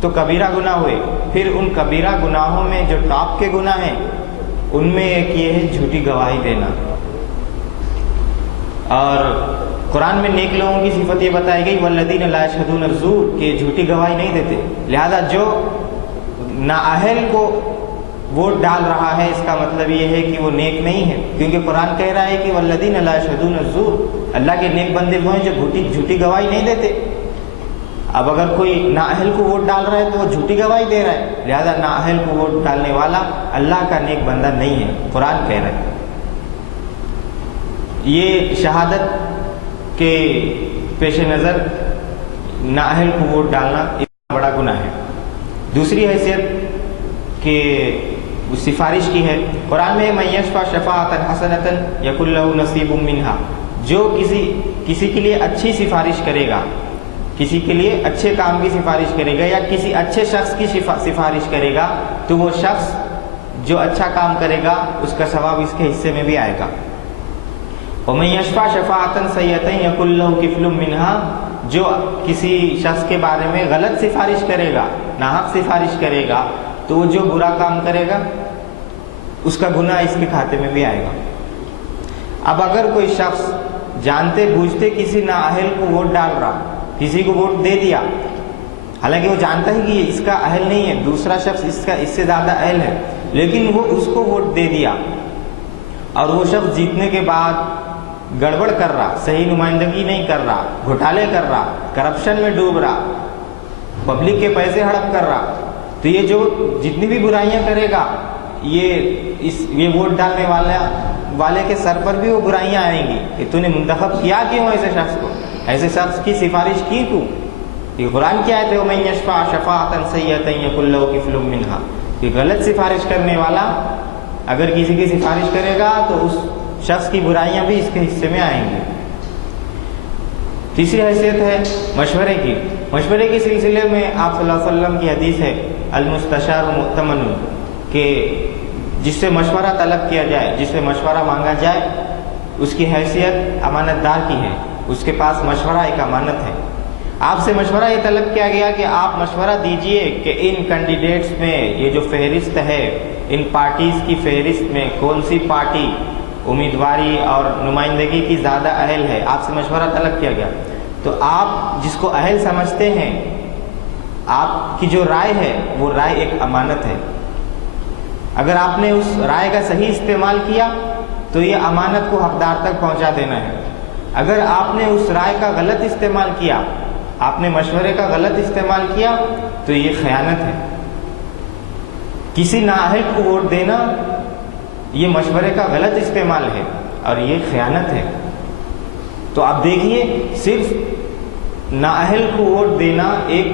تو کبیرہ گناہ ہوئے، پھر ان کبیرہ گناہوں میں جو ٹاپ کے گناہ ہیں ان میں ایک یہ ہے جھوٹی گواہی دینا. اور قرآن میں نیک لوگوں کی صفت یہ بتائی گئی والذین لا یشہدون الزور، کہ جھوٹی گواہی نہیں دیتے. لہذا جو نااہل کو ووٹ ڈال رہا ہے اس کا مطلب یہ ہے کہ وہ نیک نہیں ہے، کیونکہ قرآن کہہ رہا ہے کہ والذین لا یشہدون الزور، اللہ کے نیک بندے وہ ہیں جو جھوٹی گواہی نہیں دیتے. اب اگر کوئی نااہل کو ووٹ ڈال رہا ہے تو وہ جھوٹی گواہی دے رہا ہے، لہذا نااہل کو ووٹ ڈالنے والا اللہ کا نیک بندہ نہیں ہے، قرآن کہہ رہا ہے. یہ شہادت کے پیش نظر نااہل کو ووٹ ڈالنا اتنا بڑا گناہ ہے. دوسری حیثیت کہ سفارش کی ہے. قرآن میں من یشفع شفاعۃ حسنۃ یکن لہ نصیب منہا، جو کسی کے لیے اچھی سفارش کرے گا، کسی کے لیے اچھے کام کی سفارش کرے گا یا کسی اچھے شخص کی سفارش کرے گا تو وہ شخص جو اچھا کام کرے گا اس کا ثواب اس کے حصے میں بھی آئے گا. ومن یشفع شفاعۃ سیئۃ یکن لہ کفل منہا، جو کسی شخص کے بارے میں غلط سفارش کرے گا، ناحق سفارش کرے گا، تو وہ جو برا کام کرے گا اس کا گناہ اس کے کھاتے میں بھی آئے گا. اب اگر کوئی شخص جانتے بوجھتے کسی نااہل کو ووٹ ڈال رہا، کسی کو ووٹ دے دیا، حالانکہ وہ جانتا ہے کہ اس کا اہل نہیں ہے، دوسرا شخص اس سے زیادہ اہل ہے، لیکن وہ اس کو ووٹ دے دیا، اور وہ شخص جیتنے کے بعد گڑبڑ کر رہا، صحیح نمائندگی نہیں کر رہا، گھوٹالے کر رہا، کرپشن میں ڈوب رہا، پبلک کے پیسے ہڑپ کر رہا، تو یہ جو جتنی بھی برائیاں کرے گا یہ ووٹ ڈالنے والے کے سر پر بھی وہ برائیاں آئیں گی کہ تو نے منتخب کیا کیوں ایسے شخص کو، ایسے شخص کی سفارش کی تو۔ یہ قرآن کی آیت ہے وَمَن يَشْفَعْ شَفَاعَةً سَيِّئَةً يَكُن لَّهُ كِفْلٌ مِّنْهَا، کہ غلط سفارش کرنے والا اگر کسی کی سفارش کرے گا تو اس شخص کی برائیاں بھی اس کے حصے میں آئیں گی۔ تیسری حیثیت ہے مشورے کی۔ مشورے کے سلسلے میں آپ صلی اللہ علیہ وسلم کی حدیث ہے المستشار مؤتمن، کہ جس سے مشورہ طلب کیا جائے، جس سے مشورہ مانگا جائے، اس کی حیثیت امانت دار کی ہے، اس کے پاس مشورہ ایک امانت ہے۔ آپ سے مشورہ یہ طلب کیا گیا کہ آپ مشورہ دیجئے کہ ان کینڈیڈیٹس میں یہ جو فہرست ہے، ان پارٹیز کی فہرست میں کون سی پارٹی امیدواری اور نمائندگی کی زیادہ اہل ہے، آپ سے مشورہ طلب کیا گیا۔ تو آپ جس کو اہل سمجھتے ہیں، آپ کی جو رائے ہے وہ رائے ایک امانت ہے۔ اگر آپ نے اس رائے کا صحیح استعمال کیا تو یہ امانت کو حقدار تک پہنچا دینا ہے۔ اگر آپ نے اس رائے کا غلط استعمال کیا، آپ نے مشورے کا غلط استعمال کیا تو یہ خیانت ہے۔ کسی نااہل کو ووٹ دینا یہ مشورے کا غلط استعمال ہے اور یہ خیانت ہے۔ تو آپ دیکھیے، صرف نااہل کو ووٹ دینا، ایک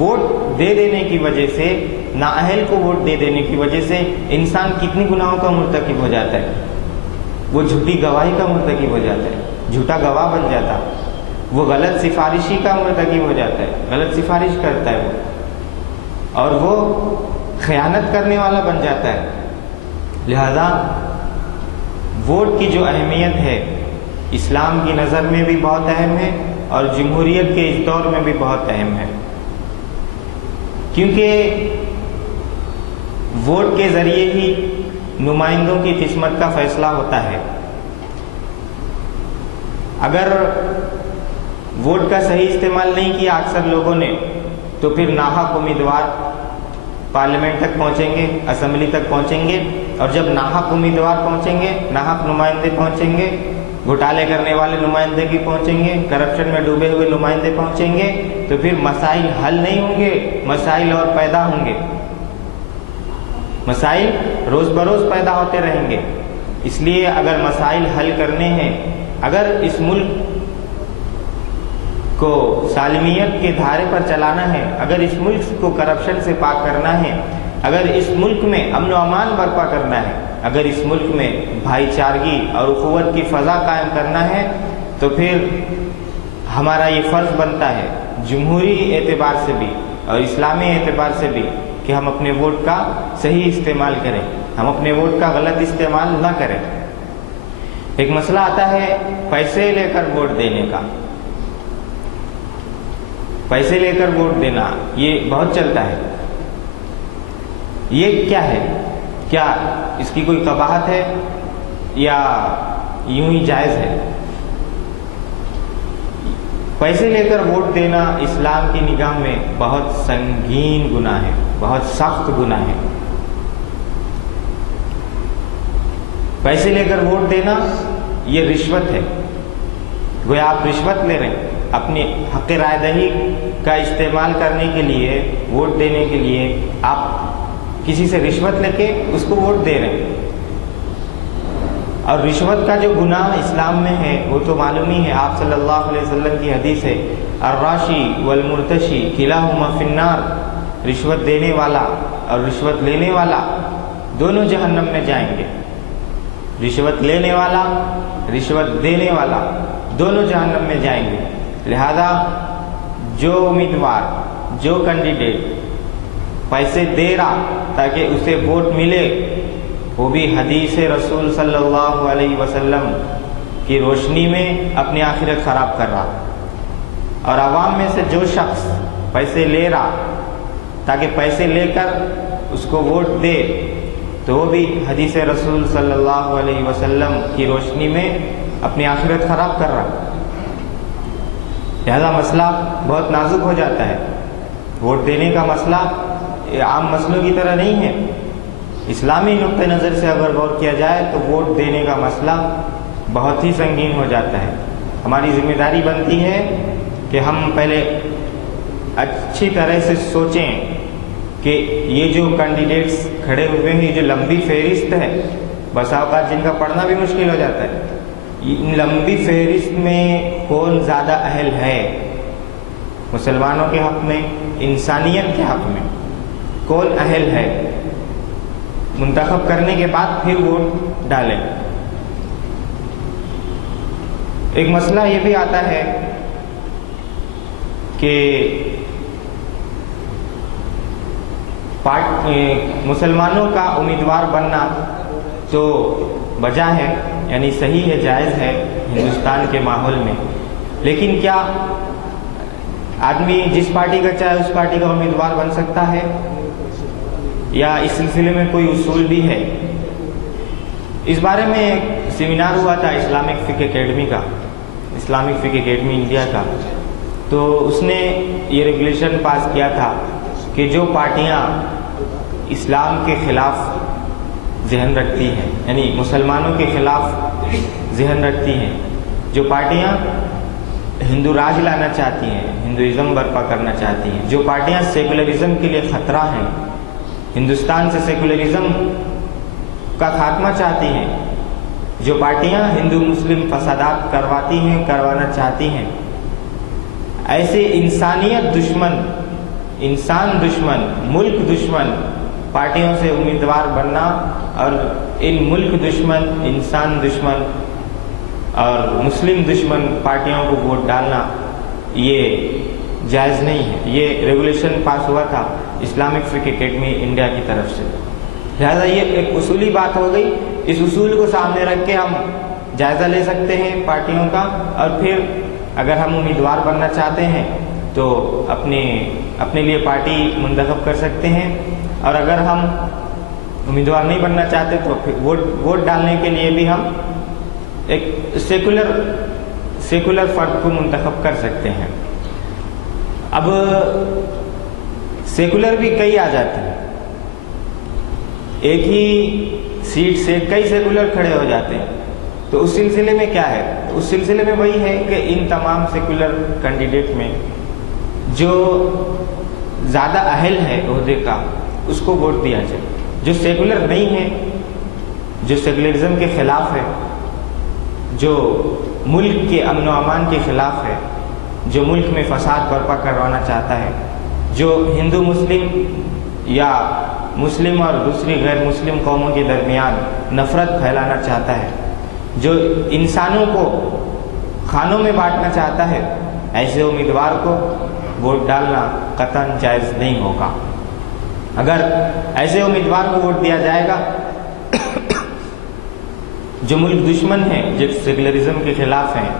ووٹ دے دینے کی وجہ سے، نااہل کو ووٹ دے دینے کی وجہ سے انسان کتنی گناہوں کا مرتکب ہو جاتا ہے۔ وہ جھوٹی گواہی کا مرتکب ہو جاتا ہے، جھوٹا گواہ بن جاتا، وہ غلط سفارشی کا مرتکب ہو جاتا ہے، غلط سفارش کرتا ہے وہ، اور وہ خیانت کرنے والا بن جاتا ہے۔ لہذا ووٹ کی جو اہمیت ہے اسلام کی نظر میں بھی بہت اہم ہے اور جمہوریت کے اس دور میں بھی بہت اہم ہے، کیونکہ ووٹ کے ذریعے ہی نمائندوں کی قسمت کا فیصلہ ہوتا ہے۔ اگر ووٹ کا صحیح استعمال نہیں کیا اکثر لوگوں نے تو پھر ناحق امیدوار پارلیمنٹ تک پہنچیں گے، اسمبلی تک پہنچیں گے، اور جب ناحق امیدوار پہنچیں گے، ناحق نمائندے پہنچیں گے، گھوٹالے کرنے والے نمائندے بھی پہنچیں گے، کرپشن میں ڈوبے ہوئے نمائندے پہنچیں گے، تو پھر مسائل حل نہیں ہوں گے، مسائل اور پیدا ہوں گے، مسائل روز بروز پیدا ہوتے رہیں گے۔ اس لیے اگر مسائل حل کرنے ہیں، اگر اس ملک کو سالمیت کے دھارے پر چلانا ہے، اگر اس ملک کو کرپشن سے پاک کرنا ہے، اگر اس ملک میں امن و امان برپا کرنا ہے، اگر اس ملک میں بھائی چارگی اور اخوت کی فضا قائم کرنا ہے، تو پھر ہمارا یہ فرض بنتا ہے جمہوری اعتبار سے بھی اور اسلامی اعتبار سے بھی کہ ہم اپنے ووٹ کا صحیح استعمال کریں، ہم اپنے ووٹ کا غلط استعمال نہ کریں۔ ایک مسئلہ آتا ہے پیسے لے کر ووٹ دینے کا۔ پیسے لے کر ووٹ دینا یہ بہت چلتا ہے۔ یہ کیا ہے؟ کیا اس کی کوئی قباحت ہے یا یوں ہی جائز ہے؟ پیسے لے کر ووٹ دینا اسلام کی نگاہ میں بہت سنگین گناہ ہے، بہت سخت گناہ ہے۔ پیسے لے کر ووٹ دینا یہ رشوت ہے، گویا آپ رشوت لے رہے ہیں۔ اپنی حق رائے دہی کا استعمال کرنے کے لیے، ووٹ دینے کے لیے آپ کسی سے رشوت لے کے اس کو ووٹ دے رہے ہیں۔ اور رشوت کا جو گناہ اسلام میں ہے وہ تو معلوم ہی ہے، آپ صلی اللہ علیہ وسلم کی حدیث ہے الراشی والمرتشی کلاہما فی النار، رشوت دینے والا اور رشوت لینے والا دونوں جہنم میں جائیں گے۔ رشوت لینے والا، رشوت دینے والا دونوں جہنم میں جائیں گے۔ لہذا جو امیدوار، جو کینڈیڈیٹ پیسے دے رہا تاکہ اسے ووٹ ملے، وہ بھی حدیث رسول صلی اللہ علیہ وسلم کی روشنی میں اپنی آخرت خراب کر رہا۔ اور عوام میں سے جو شخص پیسے لے رہا تاکہ پیسے لے کر اس کو ووٹ دے، تو وہ بھی حدیث رسول صلی اللہ علیہ وسلم کی روشنی میں اپنی آخرت خراب کر رہا۔ لہذا مسئلہ بہت نازک ہو جاتا ہے۔ ووٹ دینے کا مسئلہ عام مسئلوں کی طرح نہیں ہے۔ اسلامی نقطہ نظر سے اگر غور کیا جائے تو ووٹ دینے کا مسئلہ بہت ہی سنگین ہو جاتا ہے. ہماری ذمہ داری بنتی ہے کہ ہم پہلے اچھی طرح سے سوچیں کہ یہ جو کینڈیڈیٹس کھڑے ہوئے ہیں، یہ جو لمبی فہرست ہے، بسا اوقات جن کا پڑھنا بھی مشکل ہو جاتا ہے، ان لمبی فہرست میں کون زیادہ اہل ہے مسلمانوں کے حق میں، انسانیت کے حق میں کون اہل ہے، منتخب کرنے کے بعد پھر ووٹ ڈالیں. ایک مسئلہ یہ بھی آتا ہے کہ مسلمانوں کا امیدوار بننا تو بجا ہے، یعنی صحیح ہے، جائز ہے ہندوستان کے ماحول میں، لیکن کیا آدمی جس پارٹی کا چاہے اس پارٹی کا امیدوار بن سکتا ہے، یا اس سلسلے میں کوئی اصول بھی ہے؟ اس بارے میں ایک سیمینار ہوا تھا اسلامک فقہ اکیڈمی کا، اسلامک فقہ اکیڈمی انڈیا کا، تو اس نے یہ ریگولیشن پاس کیا تھا کہ جو پارٹیاں اسلام کے خلاف ذہن رکھتی ہیں، یعنی مسلمانوں کے خلاف ذہن رکھتی ہیں، جو پارٹیاں ہندو راج لانا چاہتی ہیں، ہندوازم برپا کرنا چاہتی ہیں، جو پارٹیاں سیکولرزم کے لیے خطرہ ہیں، ہندوستان سے سیکولرزم کا خاتمہ چاہتی ہیں، جو پارٹیاں ہندو مسلم فسادات کرواتی ہیں، کروانا چاہتی ہیں، ایسے انسانیت دشمن، انسان دشمن، ملک دشمن پارٹیوں سے امیدوار بننا اور ان ملک دشمن، انسان دشمن اور مسلم دشمن پارٹیوں کو ووٹ ڈالنا یہ جائز نہیں ہے. یہ ریگولیشن پاس ہوا تھا اسلامک فقہ اکیڈمی انڈیا کی طرف سے. لہذا یہ ایک اصولی بات ہو گئی. اس اصول کو سامنے رکھ کے ہم جائزہ لے سکتے ہیں پارٹیوں کا، اور پھر اگر ہم امیدوار بننا چاہتے ہیں تو اپنے لیے پارٹی منتخب کر سکتے ہیں، اور اگر ہم امیدوار نہیں بننا چاہتے تو پھر ووٹ ڈالنے کے لیے بھی ہم ایک سیکولر فرد کو منتخب کر سکتے ہیں. اب سیکولر بھی کئی آ جاتے ہیں، ایک ہی سیٹ سے کئی سیکولر کھڑے ہو جاتے ہیں. تو اس سلسلے میں کیا ہے؟ اس سلسلے میں وہی ہے کہ ان تمام سیکولر کینڈیڈیٹ میں جو زیادہ اہل ہے عہدے کا اس کو ووٹ دیا جائے. جو سیکولر نہیں ہے، جو سیکولرزم کے خلاف ہے، جو ملک کے امن و امان کے خلاف ہے، جو ملک میں فساد برپا کروانا چاہتا ہے، جو ہندو مسلم یا مسلم اور دوسری غیر مسلم قوموں کے درمیان نفرت پھیلانا چاہتا ہے، جو انسانوں کو خانوں میں بانٹنا چاہتا ہے، ایسے امیدوار کو ووٹ ڈالنا قطعاً جائز نہیں ہوگا. اگر ایسے امیدوار کو ووٹ دیا جائے گا جو ملک دشمن ہیں، جو سیکولرزم کے خلاف ہیں،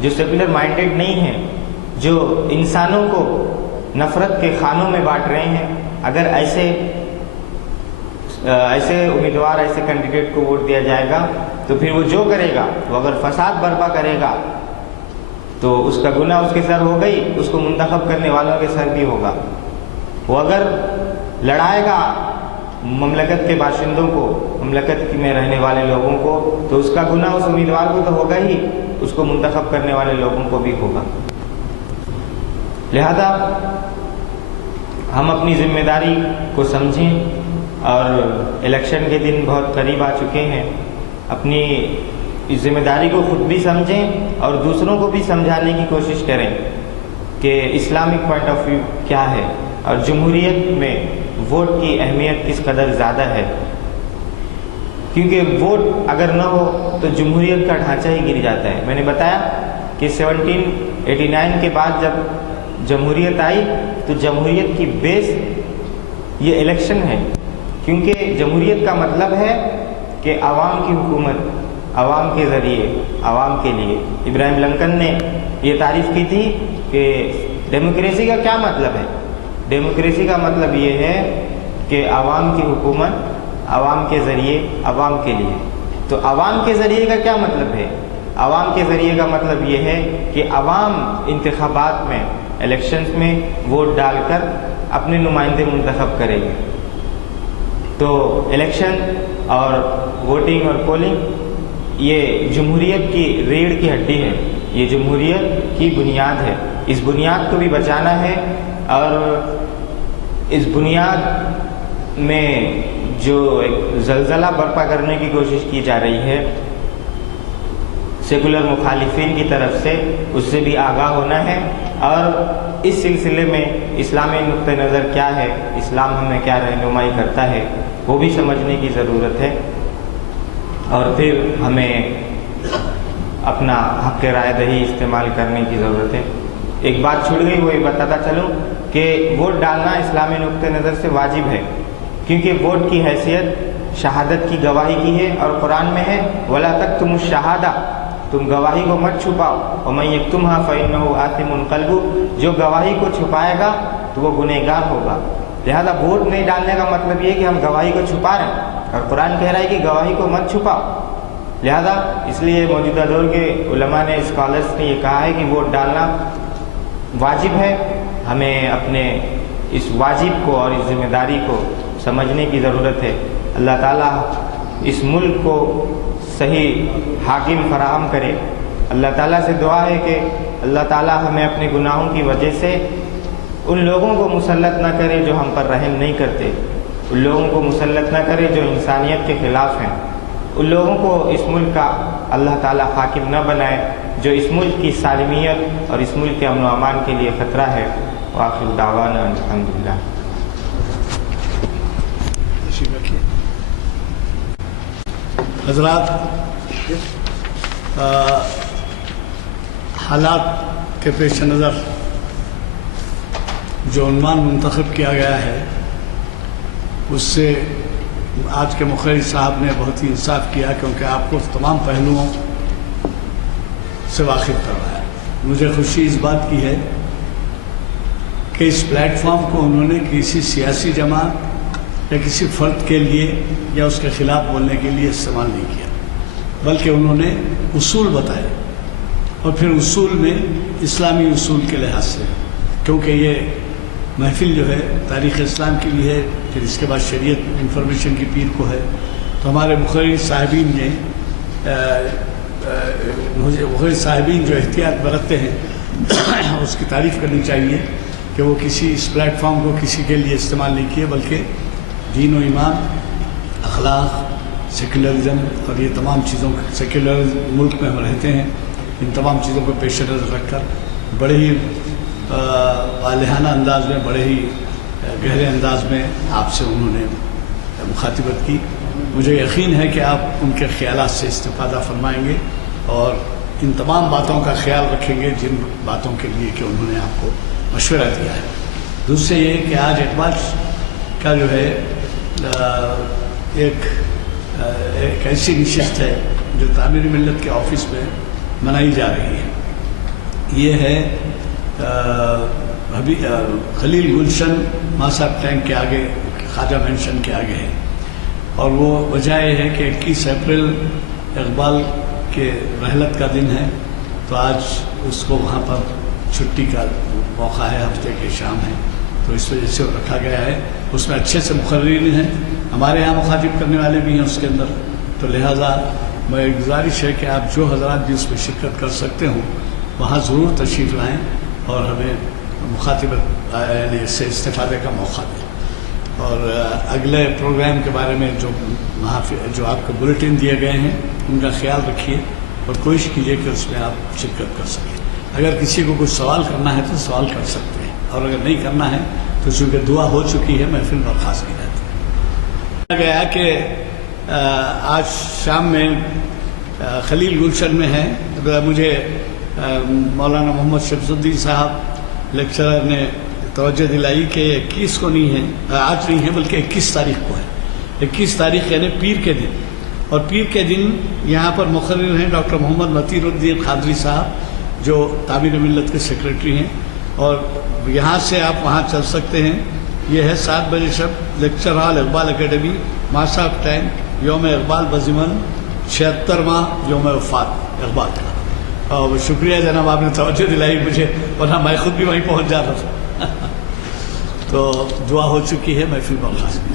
جو سیکولر مائنڈیڈ نہیں ہیں، جو انسانوں کو نفرت کے خانوں میں بانٹ رہے ہیں، اگر ایسے امیدوار، ایسے کینڈیڈیٹ کو ووٹ دیا جائے گا تو پھر وہ جو کرے گا، وہ اگر فساد برپا کرے گا تو اس کا گناہ اس کے سر ہو گئی، اس کو منتخب کرنے والوں کے سر بھی ہوگا. وہ اگر لڑائے گا مملکت کے باشندوں کو، مملکت میں رہنے والے لوگوں کو، تو اس کا گناہ اس امیدوار کو تو ہوگا ہی، اس کو منتخب کرنے والے لوگوں کو بھی ہوگا. لہذا ہم اپنی ذمہ داری کو سمجھیں، اور الیکشن کے دن بہت قریب آ چکے ہیں. اپنی اس ذمہ داری کو خود بھی سمجھیں اور دوسروں کو بھی سمجھانے کی کوشش کریں کہ اسلامک پوائنٹ آف ویو کیا ہے اور جمہوریت میں ووٹ کی اہمیت کس قدر زیادہ ہے. کیونکہ ووٹ اگر نہ ہو تو جمہوریت کا ڈھانچہ ہی گر جاتا ہے. میں نے بتایا کہ 1789 کے بعد جب جمہوریت آئی تو جمہوریت کی بیس یہ الیکشن ہے، کیونکہ جمہوریت کا مطلب ہے کہ عوام کی حکومت، عوام کے ذریعے، عوام کے لیے. ابراہیم لنکن نے یہ تعریف کی تھی کہ ڈیموکریسی کا کیا مطلب ہے. ڈیموکریسی کا مطلب یہ ہے کہ عوام کی حکومت عوام کے ذریعے، عوام کے لیے. تو عوام کے ذریعے کا کیا مطلب ہے؟ عوام کے ذریعے کا مطلب یہ ہے کہ عوام انتخابات میں، الیکشنز میں ووٹ ڈال کر اپنے نمائندے منتخب کریں گے. تو الیکشن اور ووٹنگ اور پولنگ یہ جمہوریت کی ریڑھ کی ہڈی ہے، یہ جمہوریت کی بنیاد ہے. اس بنیاد کو بھی بچانا ہے، اور اس بنیاد میں جو ایک زلزلہ برپا کرنے کی کوشش کی جا رہی ہے سیکولر مخالفین کی طرف سے، اس سے بھی آگاہ ہونا ہے. اور اس سلسلے میں اسلامی نقطہ نظر کیا ہے، اسلام ہمیں کیا رہنمائی کرتا ہے، وہ بھی سمجھنے کی ضرورت ہے. اور پھر ہمیں اپنا حق رائے دہی استعمال کرنے کی ضرورت ہے. ایک بات چھوڑ گئی، وہ یہ بتاتا چلوں کہ ووٹ ڈالنا اسلامی نقطہ نظر سے واجب ہے، کیونکہ ووٹ کی حیثیت شہادت کی گواہی کی ہے، اور قرآن میں ہے وَلَا تَكْتُمُوا الشَّهَادَةَ، تم گواہی کو مت چھپاؤ. وَمَن يَكْتُمْهَا فَإِنَّهُ آثِمٌ قَلْبُهُ، جو گواہی کو چھپائے گا تو وہ گنہگار ہوگا. لہذا ووٹ نہیں ڈالنے کا مطلب یہ ہے کہ ہم گواہی کو چھپا رہے ہیں، اور قرآن کہہ رہا ہے کہ گواہی کو مت چھپاؤ. لہذا اس لیے موجودہ دور کے علماء نے، اسکالرس نے یہ کہا ہے کہ ووٹ ڈالنا واجب ہے. ہمیں اپنے اس واجب کو اور اس ذمہ داری کو سمجھنے کی ضرورت ہے. اللہ تعالیٰ اس ملک کو صحیح حاکم فراہم کرے. اللہ تعالیٰ سے دعا ہے کہ اللہ تعالیٰ ہمیں اپنے گناہوں کی وجہ سے ان لوگوں کو مسلط نہ کرے جو ہم پر رحم نہیں کرتے، ان لوگوں کو مسلط نہ کرے جو انسانیت کے خلاف ہیں، ان لوگوں کو اس ملک کا اللہ تعالیٰ حاکم نہ بنائے جو اس ملک کی سالمیت اور اس ملک کے امن و امان کے لیے خطرہ ہے. وآخر دعوانا الحمدللہ. حضرات، حالات کے پیش نظر جو عنوان منتخب کیا گیا ہے اس سے آج کے مقرری صاحب نے بہت ہی انصاف کیا، کیونکہ آپ کو تمام پہلوؤں سے واقف کروایا. مجھے خوشی اس بات کی ہے کہ اس پلیٹ فارم کو انہوں نے کسی سیاسی جماعت یا کسی فرد کے لیے یا اس کے خلاف بولنے کے لیے استعمال نہیں کیا، بلکہ انہوں نے اصول بتائے، اور پھر اصول میں اسلامی اصول کے لحاظ سے، کیونکہ یہ محفل جو ہے تاریخ اسلام کی بھی ہے، پھر اس کے بعد شریعت انفارمیشن کی پیر کو ہے. تو ہمارے مقرری صاحبین نے مقرری صاحبین جو احتیاط برتتے ہیں اس کی تعریف کرنی چاہیے کہ وہ کسی اس پلیٹ فارم کو کسی کے لیے استعمال نہیں کیے، بلکہ دین و ایمان، اخلاق، سیکولرزم اور یہ تمام چیزوں سیکولر ملک میں ہم رہتے ہیں، ان تمام چیزوں کو پیش نظر رکھ کر بڑے ہی والہانہ انداز میں، بڑے ہی گہرے انداز میں آپ سے انہوں نے مخاطبت کی. مجھے یقین ہے کہ آپ ان کے خیالات سے استفادہ فرمائیں گے اور ان تمام باتوں کا خیال رکھیں گے جن باتوں کے لیے کہ انہوں نے آپ کو مشورہ دیا ہے. دوسرے یہ کہ آج اقبال کا جو ہے ایک ایسی نشست ہے جو تعمیر ملت کے آفس میں منائی جا رہی ہے. یہ ہے خلیل گلشن ماسا ٹینک کے آگے، خواجہ مینشن کے آگے ہے، اور وہ وجہ یہ ہے کہ 21 اپریل اقبال کے رحلت کا دن ہے، تو آج اس کو وہاں پر چھٹی کا موقع ہے، ہفتے کے شام ہے، تو اس وجہ سے رکھا گیا ہے. اس میں اچھے سے مقررین ہیں، ہمارے یہاں مخاطب کرنے والے بھی ہیں اس کے اندر، تو لہٰذا میں گزارش ہے کہ آپ جو حضرات بھی اس میں شرکت کر سکتے ہوں وہاں ضرور تشریف لائیں اور ہمیں مخاطبت اس سے استفادے کا موقع دیں. اور اگلے پروگرام کے بارے میں جو آپ کو بلیٹن دیے گئے ہیں ان کا خیال رکھیے اور کوشش کیجیے کہ اس میں آپ شرکت کر سکیں. اگر کسی کو کچھ سوال کرنا ہے تو سوال کر سکتے ہیں، اور اگر نہیں کرنا ہے تو چونکہ دعا ہو چکی ہے محفل برخاست کی جاتی ہے. گیا کہ آج شام میں خلیل گلشن میں ہے، مجھے مولانا محمد شمس الدین صاحب لیکچرر نے توجہ دلائی کہ 21 کو نہیں ہے، آج نہیں ہے بلکہ 21 تاریخ کو ہے. 21 تاریخ یعنی پیر کے دن، اور پیر کے دن یہاں پر مقرر ہیں ڈاکٹر محمد متین الدین قادری صاحب جو تعمیر ملت کے سیکریٹری ہیں، اور یہاں سے آپ وہاں چل سکتے ہیں. یہ ہے 7 بجے شب لیکچر ہال اقبال اکیڈمی، ماسا ٹینک، یوم اقبال بضمن 76واں یوم وفات اقبال کا. اور شکریہ جناب، آپ نے توجہ دلائی مجھے، ورنہ میں خود بھی وہیں پہنچ جاتا تھا. تو دعا ہو چکی ہے، محفل برخاست.